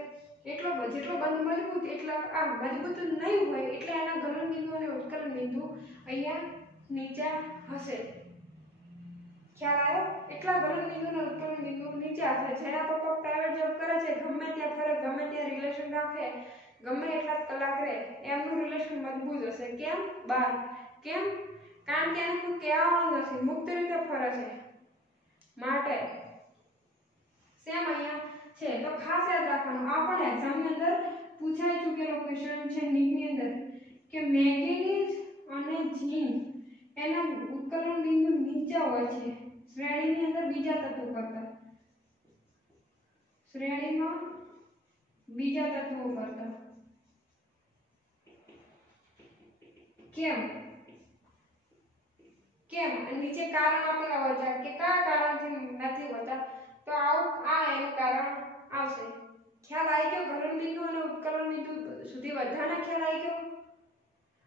જેટલો બંધ મજબૂત એટલા આ મજબૂત નહીં હોય એટલે એના ગલન બિંદુ અને ઉત્કલન બિંદુ અહીંયા નીચા હશે. ખ્યાલ આવ્યો? એટલા ગલન બિંદુ અને ઉત્કલન બિંદુ નીચા હશે. જેના પપ્પા પ્રાઇવેટ જોબ કરે છે, ગમે ત્યાં ફરે, ગમે ત્યાં રિલેશન રાખે, ગમે એટલા કલાક રહે, એમનું રિલેશન મજબૂત હશે. કેમ? બહાર. કેમ? કારણ કે એને કોઈ કહેવાનું નથી, મુક્ત રીતે ફરે છે. માટે સેમ અહીંયા છે તો ખાસ યાદ રાખવાનું. આ પણ એક્ઝામની અંદર પૂછાઈ ચૂકેલો ક્વેશ્ચન છે નીટની અંદર કે મેંગેનીઝ અને ઝીંક એના ઉત્કલન બિંદુ નીચા હોય છે શ્રેણીની અંદર બીજા તત્વો કરતા. શ્રેણીમાં બીજા તત્વો કરતા. કેમ? નીચે કારણ આપેલા હોય છે કે કયા કારણથી નથી હોતા તો આ એનું કારણ આવશે. ખ્યાલ આવી ગયો? ગલન બિંદુ અને ઉત્કલન બિંદુ સુધી બધાને ખ્યાલ આવી ગયો?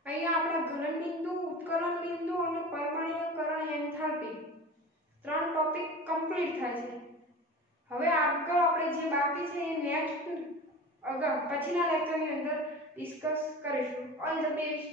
અહીંયા આપણે ગલન બિંદુ, ઉત્કલન બિંદુ અને પરમાણ્વીયકરણ એન્થાલ્પી 3 ટોપિક કમ્પ્લીટ થાય છે. હવે આગળ આપણે જે બાકી છે એ નેક્સ્ટ પછીના લેક્ચરની અંદર ડિસ્કસ કરીશું. All the best.